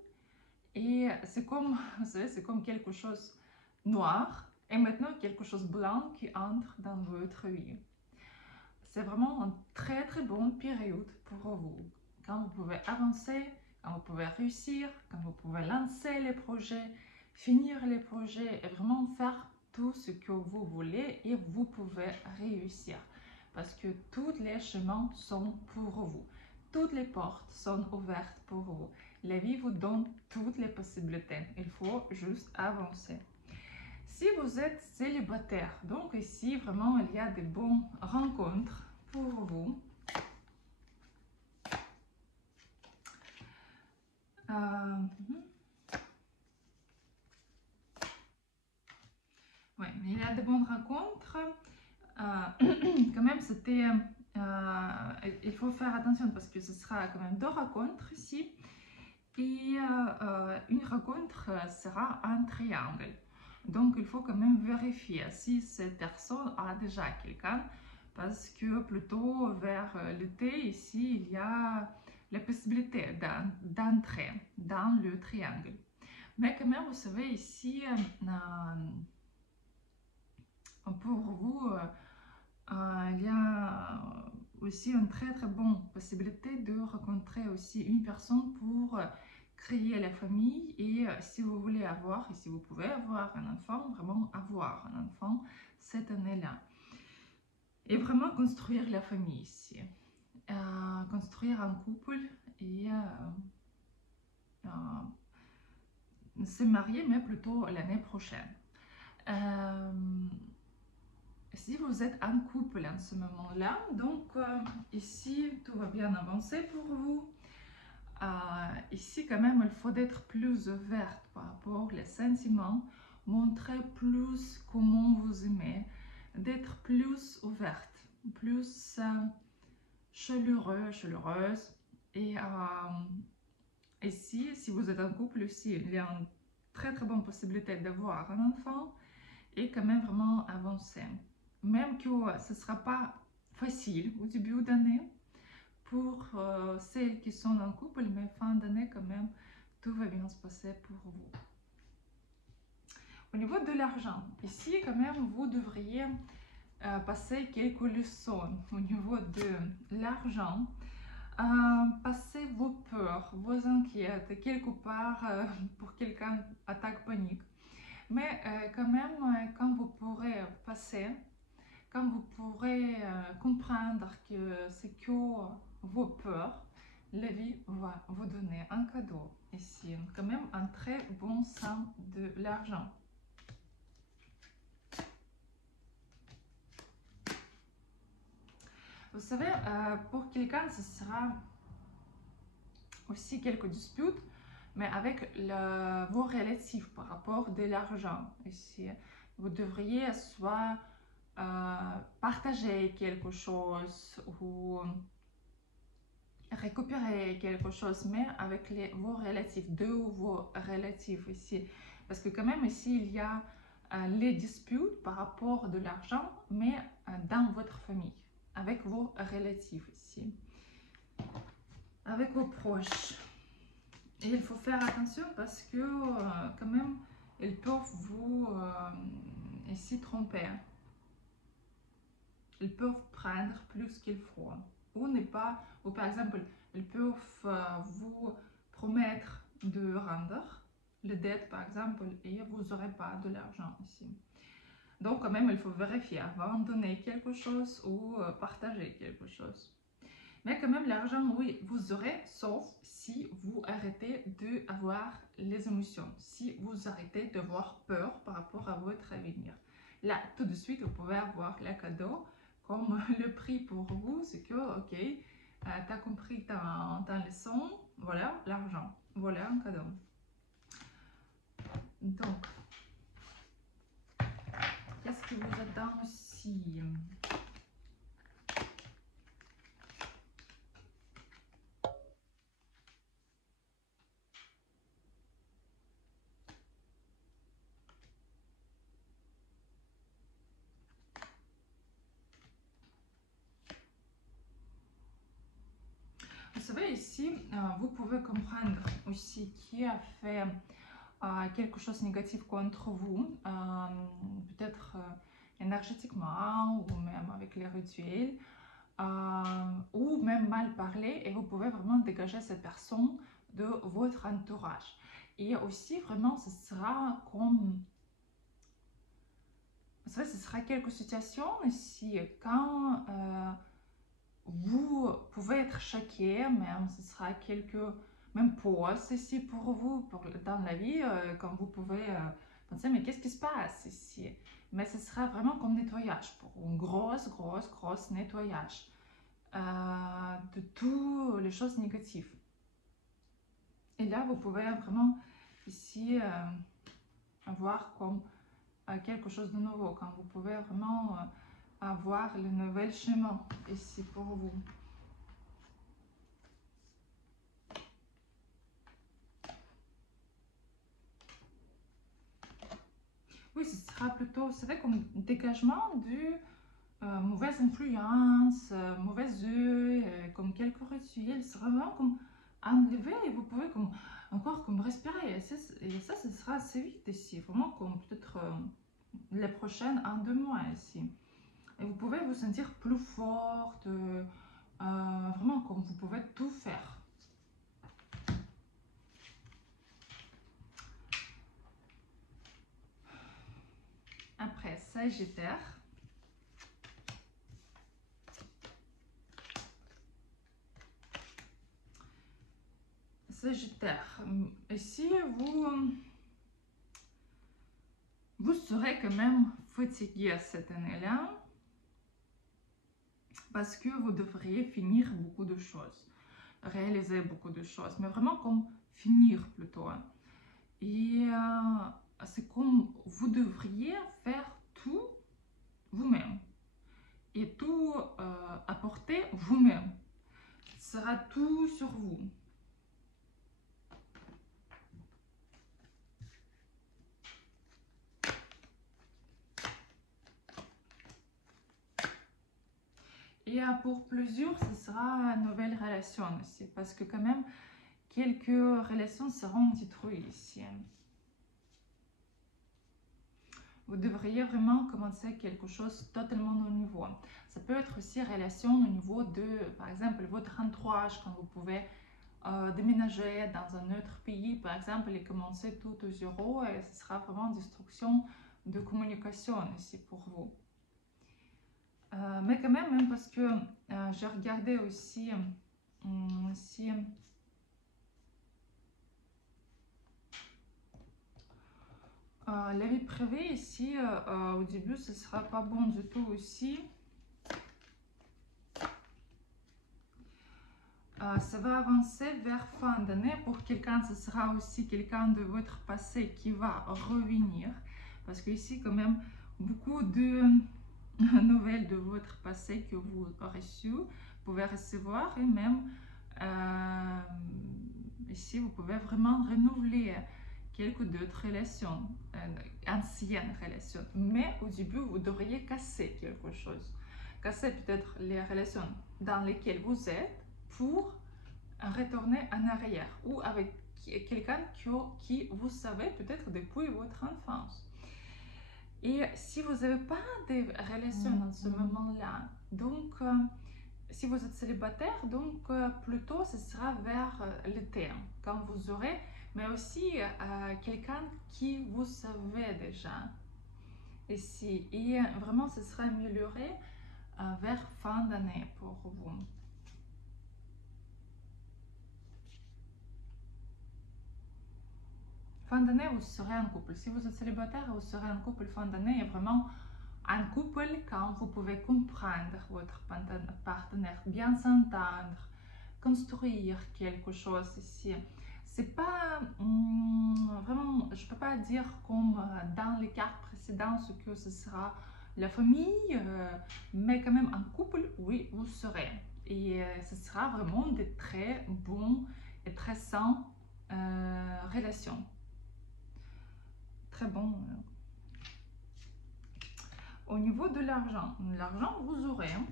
et c'est comme, vous savez, c'est comme quelque chose noir et maintenant quelque chose blanc qui entre dans votre vie. C'est vraiment une très très bonne période pour vous. Quand vous pouvez avancer, quand vous pouvez réussir, quand vous pouvez lancer les projets, finir les projets et vraiment faire tout ce que vous voulez et vous pouvez réussir. Parce que tous les chemins sont pour vous. Toutes les portes sont ouvertes pour vous. La vie vous donne toutes les possibilités. Il faut juste avancer. Si vous êtes célibataire, donc ici vraiment il y a des bonnes rencontres pour vous. Ouais, il y a de bonnes rencontres. Quand même, c'était. Il faut faire attention parce que ce sera quand même 2 rencontres ici. Et une rencontre sera un triangle. Donc, il faut quand même vérifier si cette personne a déjà quelqu'un. Parce que plutôt vers l'été, ici, il y a la possibilité d'entrer dans le triangle. Mais quand même, vous savez, ici, pour vous, il y a aussi une très très bonne possibilité de rencontrer aussi une personne pour créer la famille et si vous voulez avoir, et si vous pouvez avoir un enfant, vraiment avoir un enfant cette année-là. Et vraiment construire la famille ici. Construire un couple et se marier, mais plutôt l'année prochaine. Si vous êtes en couple en ce moment-là, donc ici tout va bien avancer pour vous. Ici quand même il faut être plus ouverte par rapport aux sentiments, montrer plus comment vous aimez, d'être plus ouverte, plus chaleureuse. Et ici, si vous êtes en couple aussi, il y a une très très bonne possibilité d'avoir un enfant et quand même vraiment avancer. Même que ce ne sera pas facile au début d'année pour celles qui sont en couple, mais fin d'année quand même, tout va bien se passer pour vous. Au niveau de l'argent, ici quand même, vous devriez passer quelques leçons au niveau de l'argent. Passer vos peurs, vos inquiétudes, quelque part pour quelqu'un attaque panique. Mais quand même, quand vous pourrez passer, quand vous pourrez comprendre que c'est que vos peurs, la vie va vous donner un cadeau ici, quand même un très bon sens de l'argent. Vous savez, pour quelqu'un, ce sera aussi quelques disputes, mais avec vos relatifs par rapport de l'argent ici. Vous devriez soit partager quelque chose ou récupérer quelque chose, mais avec vos relatifs, vos relatifs ici. Parce que quand même ici, il y a les disputes par rapport de l'argent, mais dans votre famille, avec vos relatifs ici, avec vos proches. Et il faut faire attention parce que quand même, ils peuvent vous ici tromper. Ils peuvent prendre plus qu'il faut. Ou ne pas, ou par exemple, ils peuvent vous promettre de rendre les dettes par exemple et vous n'aurez pas de l'argent ici. Donc quand même, il faut vérifier avant de donner quelque chose ou partager quelque chose. Mais quand même, l'argent, oui, vous aurez, sauf si vous arrêtez d'avoir les émotions, si vous arrêtez d'avoir peur par rapport à votre avenir. Là, tout de suite, vous pouvez avoir le cadeau, comme le prix pour vous, c'est que, ok, tu as compris ta leçon, voilà l'argent, voilà un cadeau. Donc, qu'est-ce qui vous attend aussi? Vous savez, ici, vous pouvez comprendre aussi qui a fait quelque chose de négatif contre vous, peut-être énergétiquement ou même avec les rituels, ou même mal parler, et vous pouvez vraiment dégager cette personne de votre entourage. Et aussi, vraiment, ce sera comme... Vous savez, ce sera quelques situations ici, quand vous pouvez être choqué, même ce sera quelques même pauses ici pour vous dans la vie, quand vous pouvez penser mais qu'est-ce qui se passe ici? Mais ce sera vraiment comme nettoyage, pour un grosse nettoyage de toutes les choses négatives. Et là, vous pouvez vraiment ici avoir comme quelque chose de nouveau, quand vous pouvez vraiment avoir le nouvel chemin ici pour vous. Oui, ce sera plutôt, c'est vrai, comme dégagement de mauvaise influence, mauvais œil, comme quelques rituels. C'est vraiment comme enlever et vous pouvez comme, encore comme respirer. Et ça, ce sera assez vite ici. Vraiment comme peut-être les prochaines 1-2 mois ici. Et vous pouvez vous sentir plus forte, vraiment comme vous pouvez tout faire. Après, Sagittaire. Sagittaire, ici vous serez quand même fatigué cette année-là parce que vous devriez finir beaucoup de choses, réaliser beaucoup de choses, mais vraiment comme finir plutôt. Et c'est comme vous devriez faire tout vous-même et tout apporter vous-même. Ce sera tout sur vous. Et pour plusieurs, ce sera une nouvelle relation aussi, parce que quand même, quelques relations seront détruites ici. Vous devriez vraiment commencer quelque chose totalement nouveau. Ça peut être aussi relation au niveau de, par exemple, votre entourage, quand vous pouvez déménager dans un autre pays, par exemple, et commencer tout au zéro, et ce sera vraiment une destruction de communication ici pour vous. Mais quand même parce que j'ai regardé aussi la vie privée ici, au début, ce sera pas bon du tout aussi. Ça va avancer vers fin d'année. Pour quelqu'un, ce sera aussi quelqu'un de votre passé qui va revenir. Parce que ici, quand même, beaucoup de nouvelles de votre passé que vous pouvez recevoir. Et même ici, vous pouvez vraiment renouveler quelques d'autres relations, anciennes relations. Mais au début, vous devriez casser quelque chose. Casser peut-être les relations dans lesquelles vous êtes pour retourner en arrière ou avec quelqu'un qui vous savez peut-être depuis votre enfance. Et si vous n'avez pas de relation dans ce moment-là, donc si vous êtes célibataire, donc plutôt ce sera vers l'été, quand vous aurez, mais aussi quelqu'un qui vous savez déjà ici. Et vraiment, ce sera amélioré vers fin d'année pour vous. Fin d'année, vous serez en couple. Si vous êtes célibataire, vous serez en couple fin d'année. Et vraiment, un couple quand vous pouvez comprendre votre partenaire, bien s'entendre, construire quelque chose ici. c'est pas vraiment, je peux pas dire comme dans les cartes précédentes ce que ce sera la famille, mais quand même un couple, oui, vous serez. Et ce sera vraiment de très bons et très sains relations. Très bon. Au niveau de l'argent, vous aurez. Hein.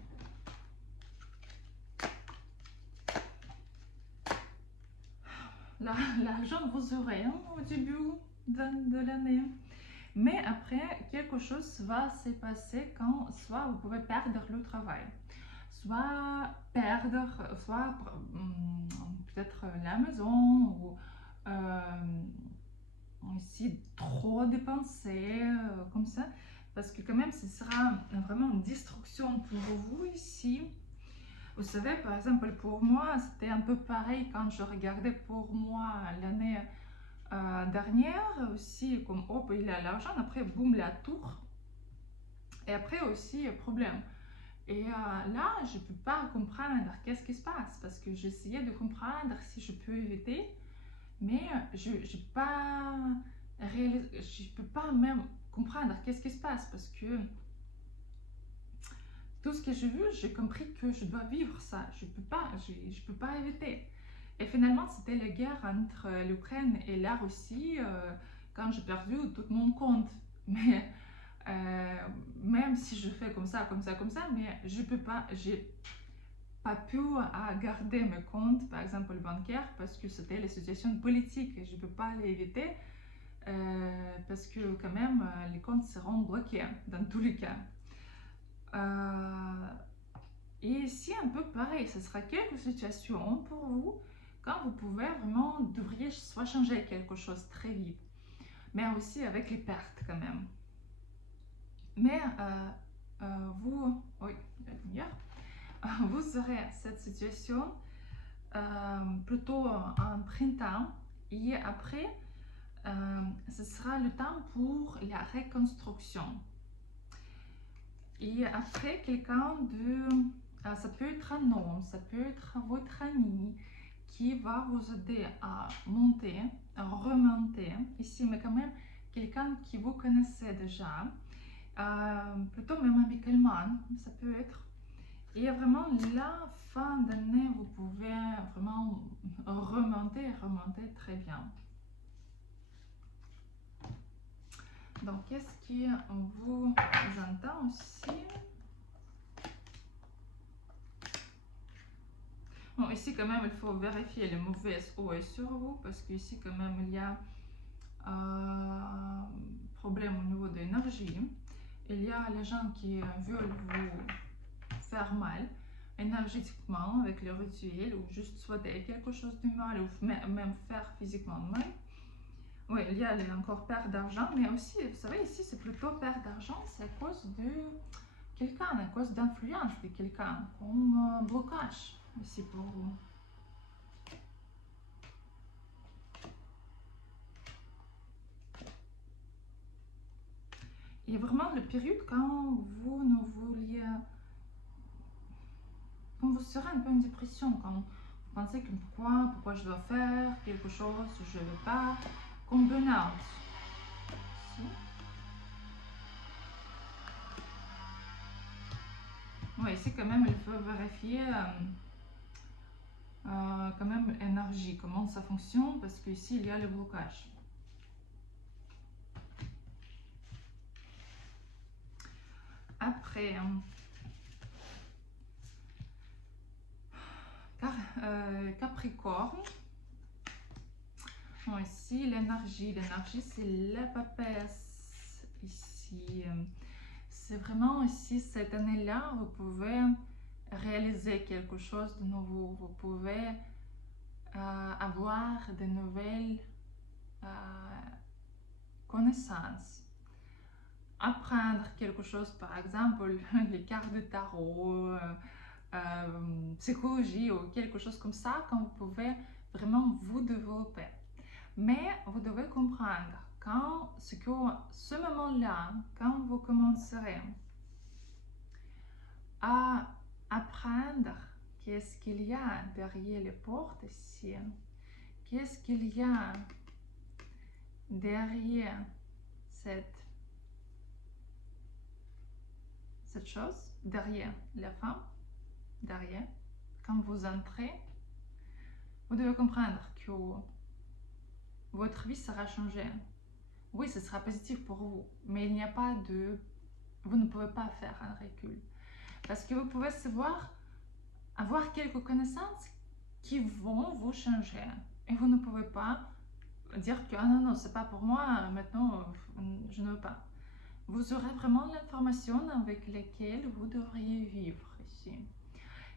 L'argent, vous aurez hein, au début de l'année. Mais après, quelque chose va se passer quand soit vous pouvez perdre le travail, soit perdre, soit peut-être la maison, ou aussi trop dépenser, comme ça. Parce que quand même, ce sera vraiment une destruction pour vous ici. Vous savez, par exemple, pour moi, c'était un peu pareil quand je regardais pour moi l'année dernière aussi, comme hop, il a l'argent, après boum, la tour. Et après aussi, problème. Et là, je ne peux pas comprendre qu'est-ce qui se passe parce que j'essayais de comprendre si je peux éviter, mais je ne peux pas même comprendre qu'est-ce qui se passe parce que tout ce que j'ai vu, j'ai compris que je dois vivre ça. Je peux pas éviter. Et finalement, c'était la guerre entre l'Ukraine et la Russie quand j'ai perdu tout mon compte. Mais même si je fais comme ça, mais je peux pas, j'ai pas pu garder mes comptes, par exemple bancaires, parce que c'était les situations politiques et je peux pas les éviter parce que quand même les comptes seront bloqués dans tous les cas. Et ici un peu pareil, ce sera quelques situations pour vous quand vous pouvez vraiment devriez soit changer quelque chose très vite, mais aussi avec les pertes quand même. Mais vous, oui, la lumière, vous aurez cette situation plutôt en printemps et après, ce sera le temps pour la reconstruction. Et après, quelqu'un de... ça peut être un homme, ça peut être votre ami qui va vous aider à monter, à remonter ici, mais quand même quelqu'un qui vous connaissez déjà. Plutôt même amicalement, ça peut être. Et vraiment, la fin d'année, vous pouvez vraiment remonter très bien. Donc, qu'est-ce qui vous entend aussi? Bon, ici, quand même, il faut vérifier les mauvaises OS sur vous, parce qu'ici, quand même, il y a problème au niveau de l'énergie. Il y a les gens qui veulent vous faire mal énergétiquement avec le rituel ou juste souhaiter quelque chose de mal ou même faire physiquement mal. Oui, il y a encore perte d'argent, mais aussi, vous savez, ici c'est plutôt perte d'argent, c'est à cause de quelqu'un, à cause d'influence de quelqu'un, comme blocage ici pour vous. Et vraiment, le période quand vous ne vouliez, quand vous serez un peu en dépression, quand vous pensez que pourquoi je dois faire quelque chose, je ne veux pas, comme burn-out. Oui, ici quand même il faut vérifier quand même l'énergie, comment ça fonctionne, parce qu'ici il y a le blocage. Après, Capricorne. Bon, ici, l'énergie c'est la papesse. Ici, c'est vraiment ici, cette année-là, vous pouvez réaliser quelque chose de nouveau. Vous pouvez avoir de nouvelles connaissances. Apprendre quelque chose, par exemple, les cartes de tarot, psychologie ou quelque chose comme ça, quand vous pouvez vraiment vous développer. Mais vous devez comprendre quand ce moment-là, quand vous commencerez à apprendre qu'est-ce qu'il y a derrière les portes ici, qu'est-ce qu'il y a derrière cette chose, derrière la femme, derrière. Quand vous entrez, vous devez comprendre que votre vie sera changée. Oui, ce sera positif pour vous, mais il n'y a pas de... Vous ne pouvez pas faire un recul. Parce que vous pouvez avoir quelques connaissances qui vont vous changer. Et vous ne pouvez pas dire que ah non, non, c'est pas pour moi, maintenant je ne veux pas. Vous aurez vraiment l'information avec laquelle vous devriez vivre ici.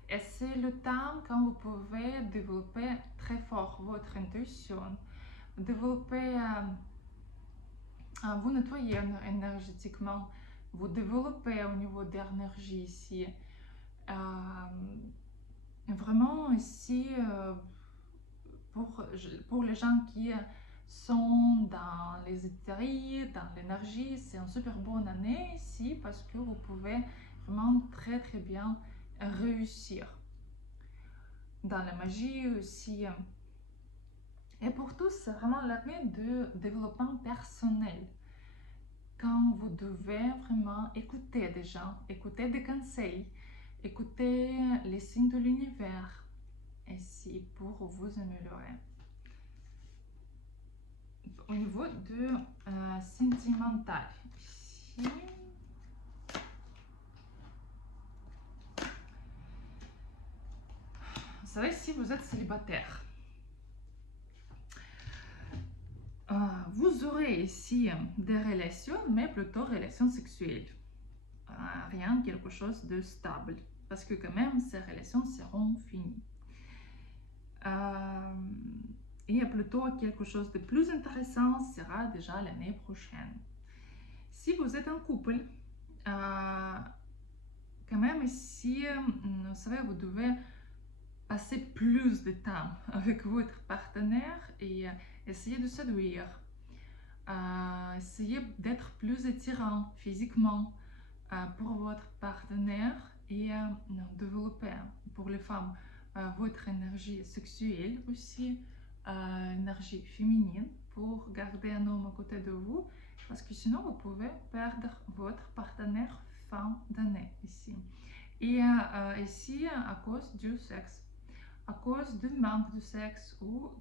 Et c'est le temps quand vous pouvez développer très fort votre intuition, développer, vous nettoyer énergétiquement, vous développer au niveau d'énergie ici. Vraiment ici, pour les gens qui sont dans les éthériques, dans l'énergie, c'est une super bonne année ici parce que vous pouvez vraiment très très bien réussir. Dans la magie aussi. Et pour tous, c'est vraiment l'année de développement personnel. Quand vous devez vraiment écouter des gens, écouter des conseils, écouter les signes de l'univers, ici pour vous améliorer. Au niveau de sentimental, ici, vous savez, si vous êtes célibataire, vous aurez ici des relations, mais plutôt relations sexuelles. Rien, quelque chose de stable, parce que quand même, ces relations seront finies. Et plutôt quelque chose de plus intéressant sera déjà l'année prochaine. Si vous êtes en couple, quand même ici, vous savez, vous devez passer plus de temps avec votre partenaire et essayer de séduire, essayer d'être plus attirant physiquement pour votre partenaire et développer pour les femmes votre énergie sexuelle aussi, énergie féminine pour garder un homme à côté de vous, parce que sinon vous pouvez perdre votre partenaire fin d'année ici. Et ici, à cause du sexe, à cause du manque de sexe ou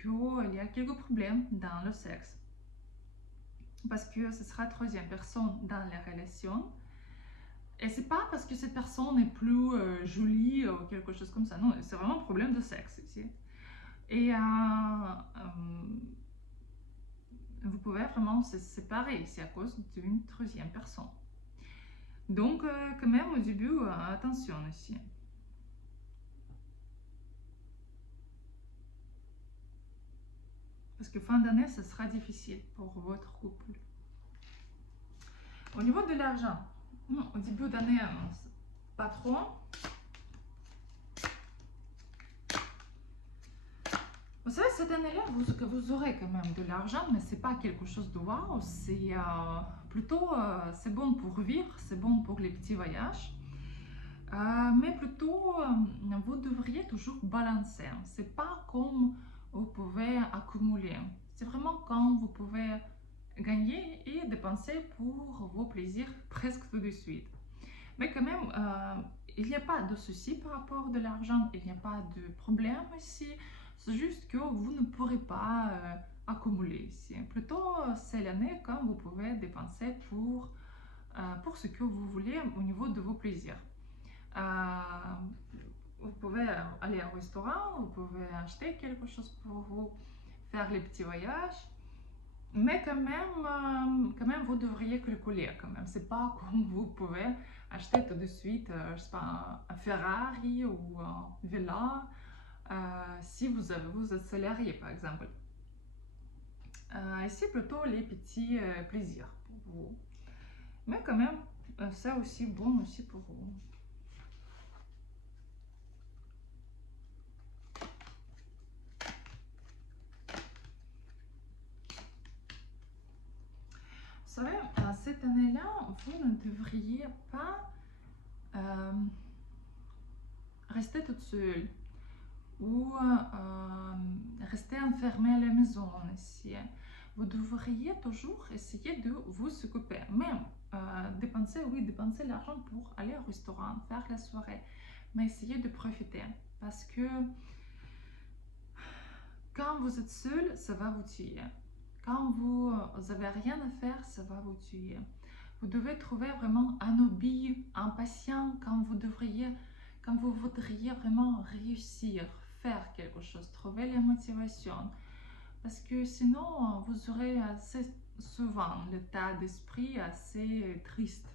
qu'il y a quelques problèmes dans le sexe. Parce que ce sera troisième personne dans la relation. Et c'est pas parce que cette personne est plus jolie ou quelque chose comme ça. Non, c'est vraiment un problème de sexe ici. Et vous pouvez vraiment se séparer. C'est à cause d'une troisième personne. Donc, quand même, au début, attention ici. Parce que fin d'année, ce sera difficile pour votre couple. Au niveau de l'argent, au début d'année, pas trop. Vous savez, cette année-là, vous aurez quand même de l'argent, mais c'est pas quelque chose de waouh. C'est plutôt, c'est bon pour vivre, c'est bon pour les petits voyages. Mais plutôt, vous devriez toujours balancer. C'est pas comme vous pouvez accumuler. C'est vraiment quand vous pouvez gagner et dépenser pour vos plaisirs presque tout de suite. Mais quand même, il n'y a pas de souci par rapport de l'argent, il n'y a pas de problème ici. C'est juste que vous ne pourrez pas accumuler ici. Plutôt, c'est l'année quand vous pouvez dépenser pour ce que vous voulez au niveau de vos plaisirs. Vous pouvez aller au restaurant, vous pouvez acheter quelque chose pour vous, faire les petits voyages. Mais quand même, vous devriez calculer quand même. C'est pas comme vous pouvez acheter tout de suite, je sais pas, un Ferrari ou un Villa si vous êtes salarié par exemple. Ici plutôt les petits plaisirs pour vous. Mais quand même, ça aussi bon aussi pour vous. Vous savez, cette année-là, vous ne devriez pas rester toute seule. ou rester enfermé à la maison ici. Vous devriez toujours essayer de vous occuper, même dépenser, oui, dépenser l'argent pour aller au restaurant, faire la soirée, mais essayez de profiter parce que quand vous êtes seul, ça va vous tuer. Quand vous avez rien à faire, ça va vous tuer. Vous devez trouver vraiment un hobby, un patient quand vous voudriez vraiment réussir, faire quelque chose, trouver la motivation. Parce que sinon, vous aurez assez souvent l'état d'esprit assez triste.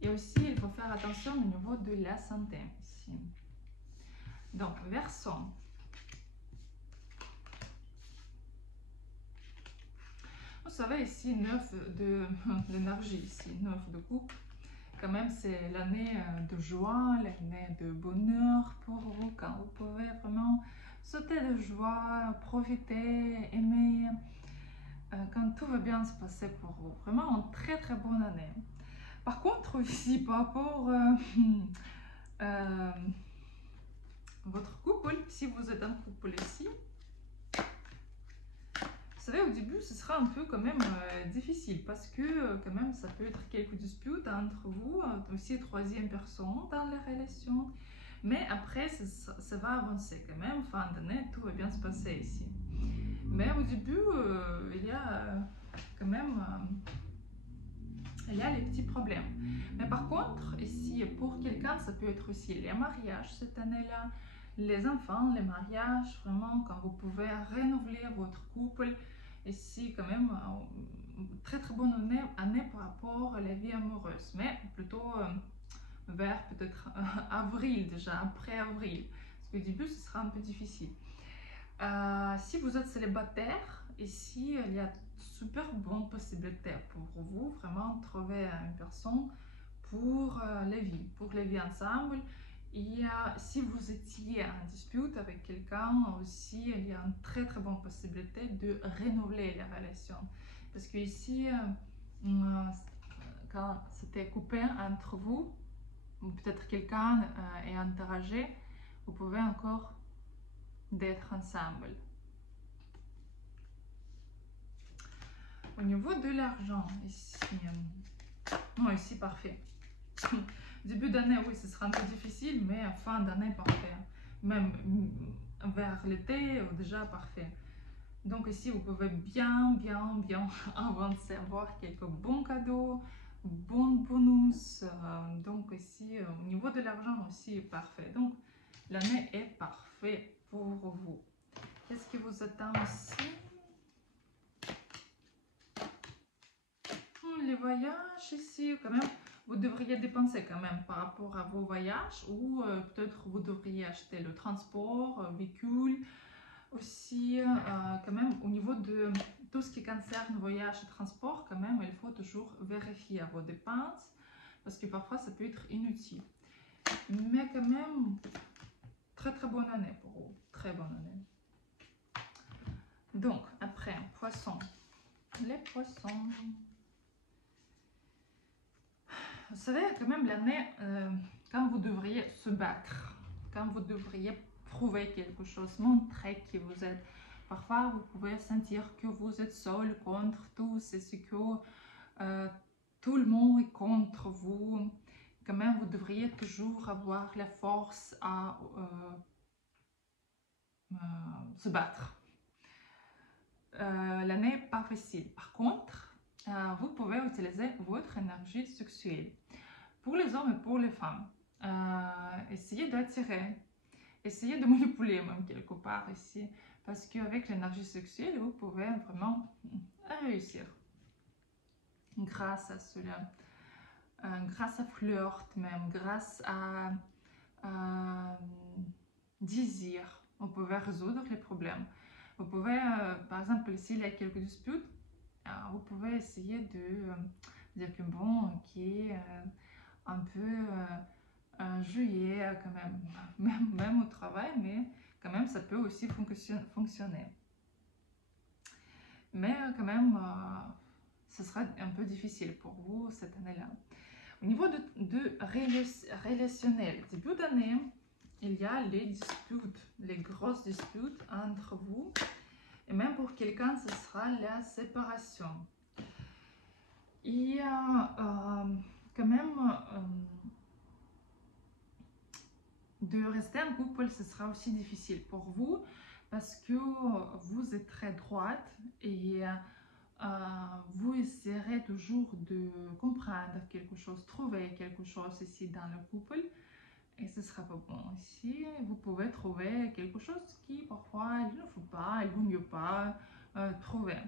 Et aussi, il faut faire attention au niveau de la santé ici. Donc, Verseau. Vous savez, ici, 9 de l'énergie, ici, 9 de coupe. Quand même, c'est l'année de joie, l'année de bonheur pour vous, quand vous pouvez vraiment sauter de joie, profiter, aimer, quand tout va bien se passer pour vous. Vraiment, une très très bonne année. Par contre, ici, par rapport à votre couple, si vous êtes un couple ici, vous savez, au début, ce sera un peu quand même difficile parce que quand même, ça peut être quelques disputes entre vous, aussi troisième personne dans la relation. Mais après, ça va avancer quand même. Fin d'année, tout va bien se passer ici. Mais au début, il y a quand même il y a les petits problèmes. Mais par contre, ici, pour quelqu'un, ça peut être aussi les mariages cette année-là, les enfants, les mariages, vraiment, quand vous pouvez renouveler votre couple. Ici, quand même, très très bonne année par rapport à la vie amoureuse, mais plutôt vers peut-être avril déjà, après avril. Parce qu'au début, ce sera un peu difficile. Si vous êtes célibataire, ici, il y a super bonne possibilité pour vous, vraiment trouver une personne pour la vie ensemble. Et si vous étiez en dispute avec quelqu'un aussi, il y a une très très bonne possibilité de renouveler la relation. Parce que ici, quand c'était coupé entre vous, ou peut-être quelqu'un est interrogé, vous pouvez encore d'être ensemble. Au niveau de l'argent, ici, non, ici, parfait. Début d'année, oui, ce sera un peu difficile, mais fin d'année, parfait. Même vers l'été, déjà parfait. Donc ici, vous pouvez bien avancer, avoir quelques bons cadeaux, bons bonus. Donc ici, au niveau de l'argent aussi, parfait. Donc l'année est parfaite pour vous. Qu'est-ce qui vous attend ici? Les voyages ici, quand même, vous devriez dépenser quand même par rapport à vos voyages ou peut-être vous devriez acheter le transport, véhicule. Aussi, quand même, au niveau de tout ce qui concerne voyage et transport, quand même, il faut toujours vérifier vos dépenses parce que parfois ça peut être inutile. Mais quand même, très très bonne année pour vous, très bonne année. Donc, après, poissons. Les poissons. Vous savez, quand même, l'année, quand vous devriez se battre, quand vous devriez prouver quelque chose, montrer qui vous êtes. Parfois, vous pouvez sentir que vous êtes seul contre tous et ce que tout le monde est contre vous. Quand même, vous devriez toujours avoir la force à se battre. L'année n'est pas facile. Par contre, vous pouvez utiliser votre énergie sexuelle. Pour les hommes et pour les femmes, essayez d'attirer, essayez de manipuler même quelque part ici, parce qu'avec l'énergie sexuelle, vous pouvez vraiment réussir grâce à cela, grâce à flirt même, grâce à désir, vous pouvez résoudre les problèmes. Vous pouvez, par exemple, s'il y a quelques disputes, vous pouvez essayer de dire que bon, qui est un peu juillet quand même au travail, mais quand même ça peut aussi fonctionner. Mais quand même, ce sera un peu difficile pour vous cette année-là. Au niveau de relationnel, début d'année, il y a les disputes, les grosses disputes entre vous. Et même pour quelqu'un, ce sera la séparation. Et quand même, de rester en couple, ce sera aussi difficile pour vous parce que vous êtes très droite et vous essaierez toujours de comprendre quelque chose, trouver quelque chose ici dans le couple et ce sera pas bon. Ici, vous pouvez trouver quelque chose qui parfois il ne faut pas, il vaut mieux pas trouver.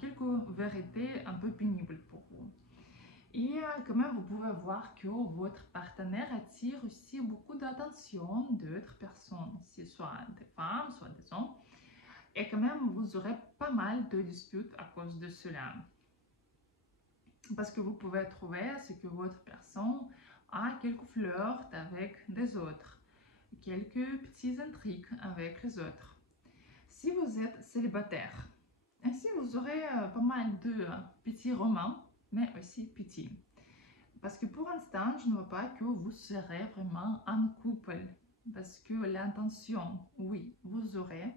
Quelques vérités un peu pénibles pour vous. Et quand même, vous pouvez voir que votre partenaire attire aussi beaucoup d'attention d'autres personnes, soit des femmes, soit des hommes. Et quand même, vous aurez pas mal de disputes à cause de cela. Parce que vous pouvez trouver ce que votre personne a quelques flirts avec des autres, quelques petits intrigues avec les autres. Si vous êtes célibataire, ainsi vous aurez pas mal de petits romans, mais aussi petits. Parce que pour l'instant, je ne vois pas que vous serez vraiment en couple. Parce que l'intention, oui, vous aurez.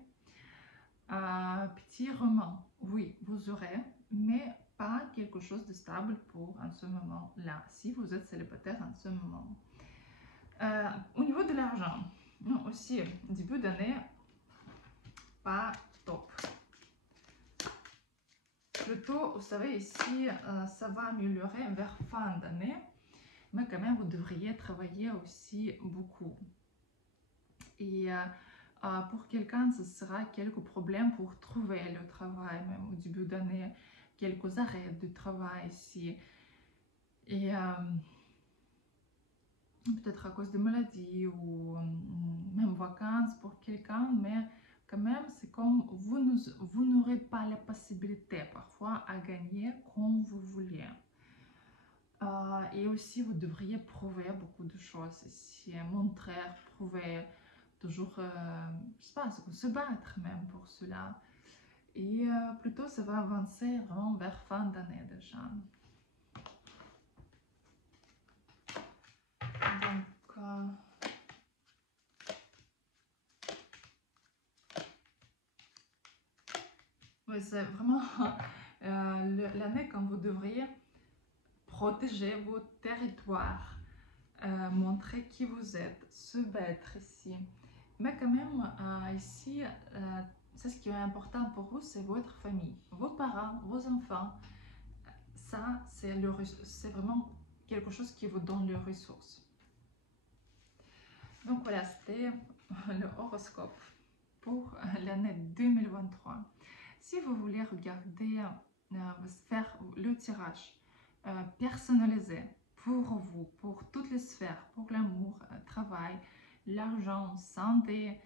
Petit roman, oui, vous aurez, mais pas quelque chose de stable pour en ce moment-là, si vous êtes célibataire en ce moment. Au niveau de l'argent, aussi, début d'année, pas top. Plutôt, vous savez, ici, ça va améliorer vers fin d'année, mais quand même, vous devriez travailler aussi beaucoup. Et pour quelqu'un, ce sera quelques problèmes pour trouver le travail, même au début d'année, quelques arrêts de travail ici. Et peut-être à cause de maladies ou même vacances pour quelqu'un, mais quand même, c'est comme vous n'aurez pas la possibilité parfois à gagner comme vous vouliez. Et aussi, vous devriez prouver beaucoup de choses ici, montrer, prouver, toujours, je sais pas, se battre même pour cela. Et plutôt, ça va avancer vraiment vers fin d'année déjà. Donc, oui, c'est vraiment l'année quand vous devriez protéger vos territoires, montrer qui vous êtes, se battre ici. Mais quand même, ici, c'est ce qui est important pour vous, c'est votre famille, vos parents, vos enfants. Ça, c'est vraiment quelque chose qui vous donne les ressources. Donc voilà, c'était le horoscope pour l'année 2023. Si vous voulez regarder, faire le tirage personnalisé pour vous, pour toutes les sphères, pour l'amour, travail, l'argent, santé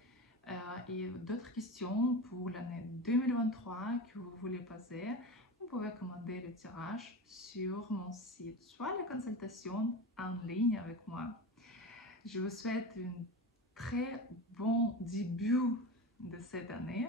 et d'autres questions pour l'année 2023 que vous voulez passer, vous pouvez commander le tirage sur mon site, soit la consultation en ligne avec moi. Je vous souhaite un très bon début de cette année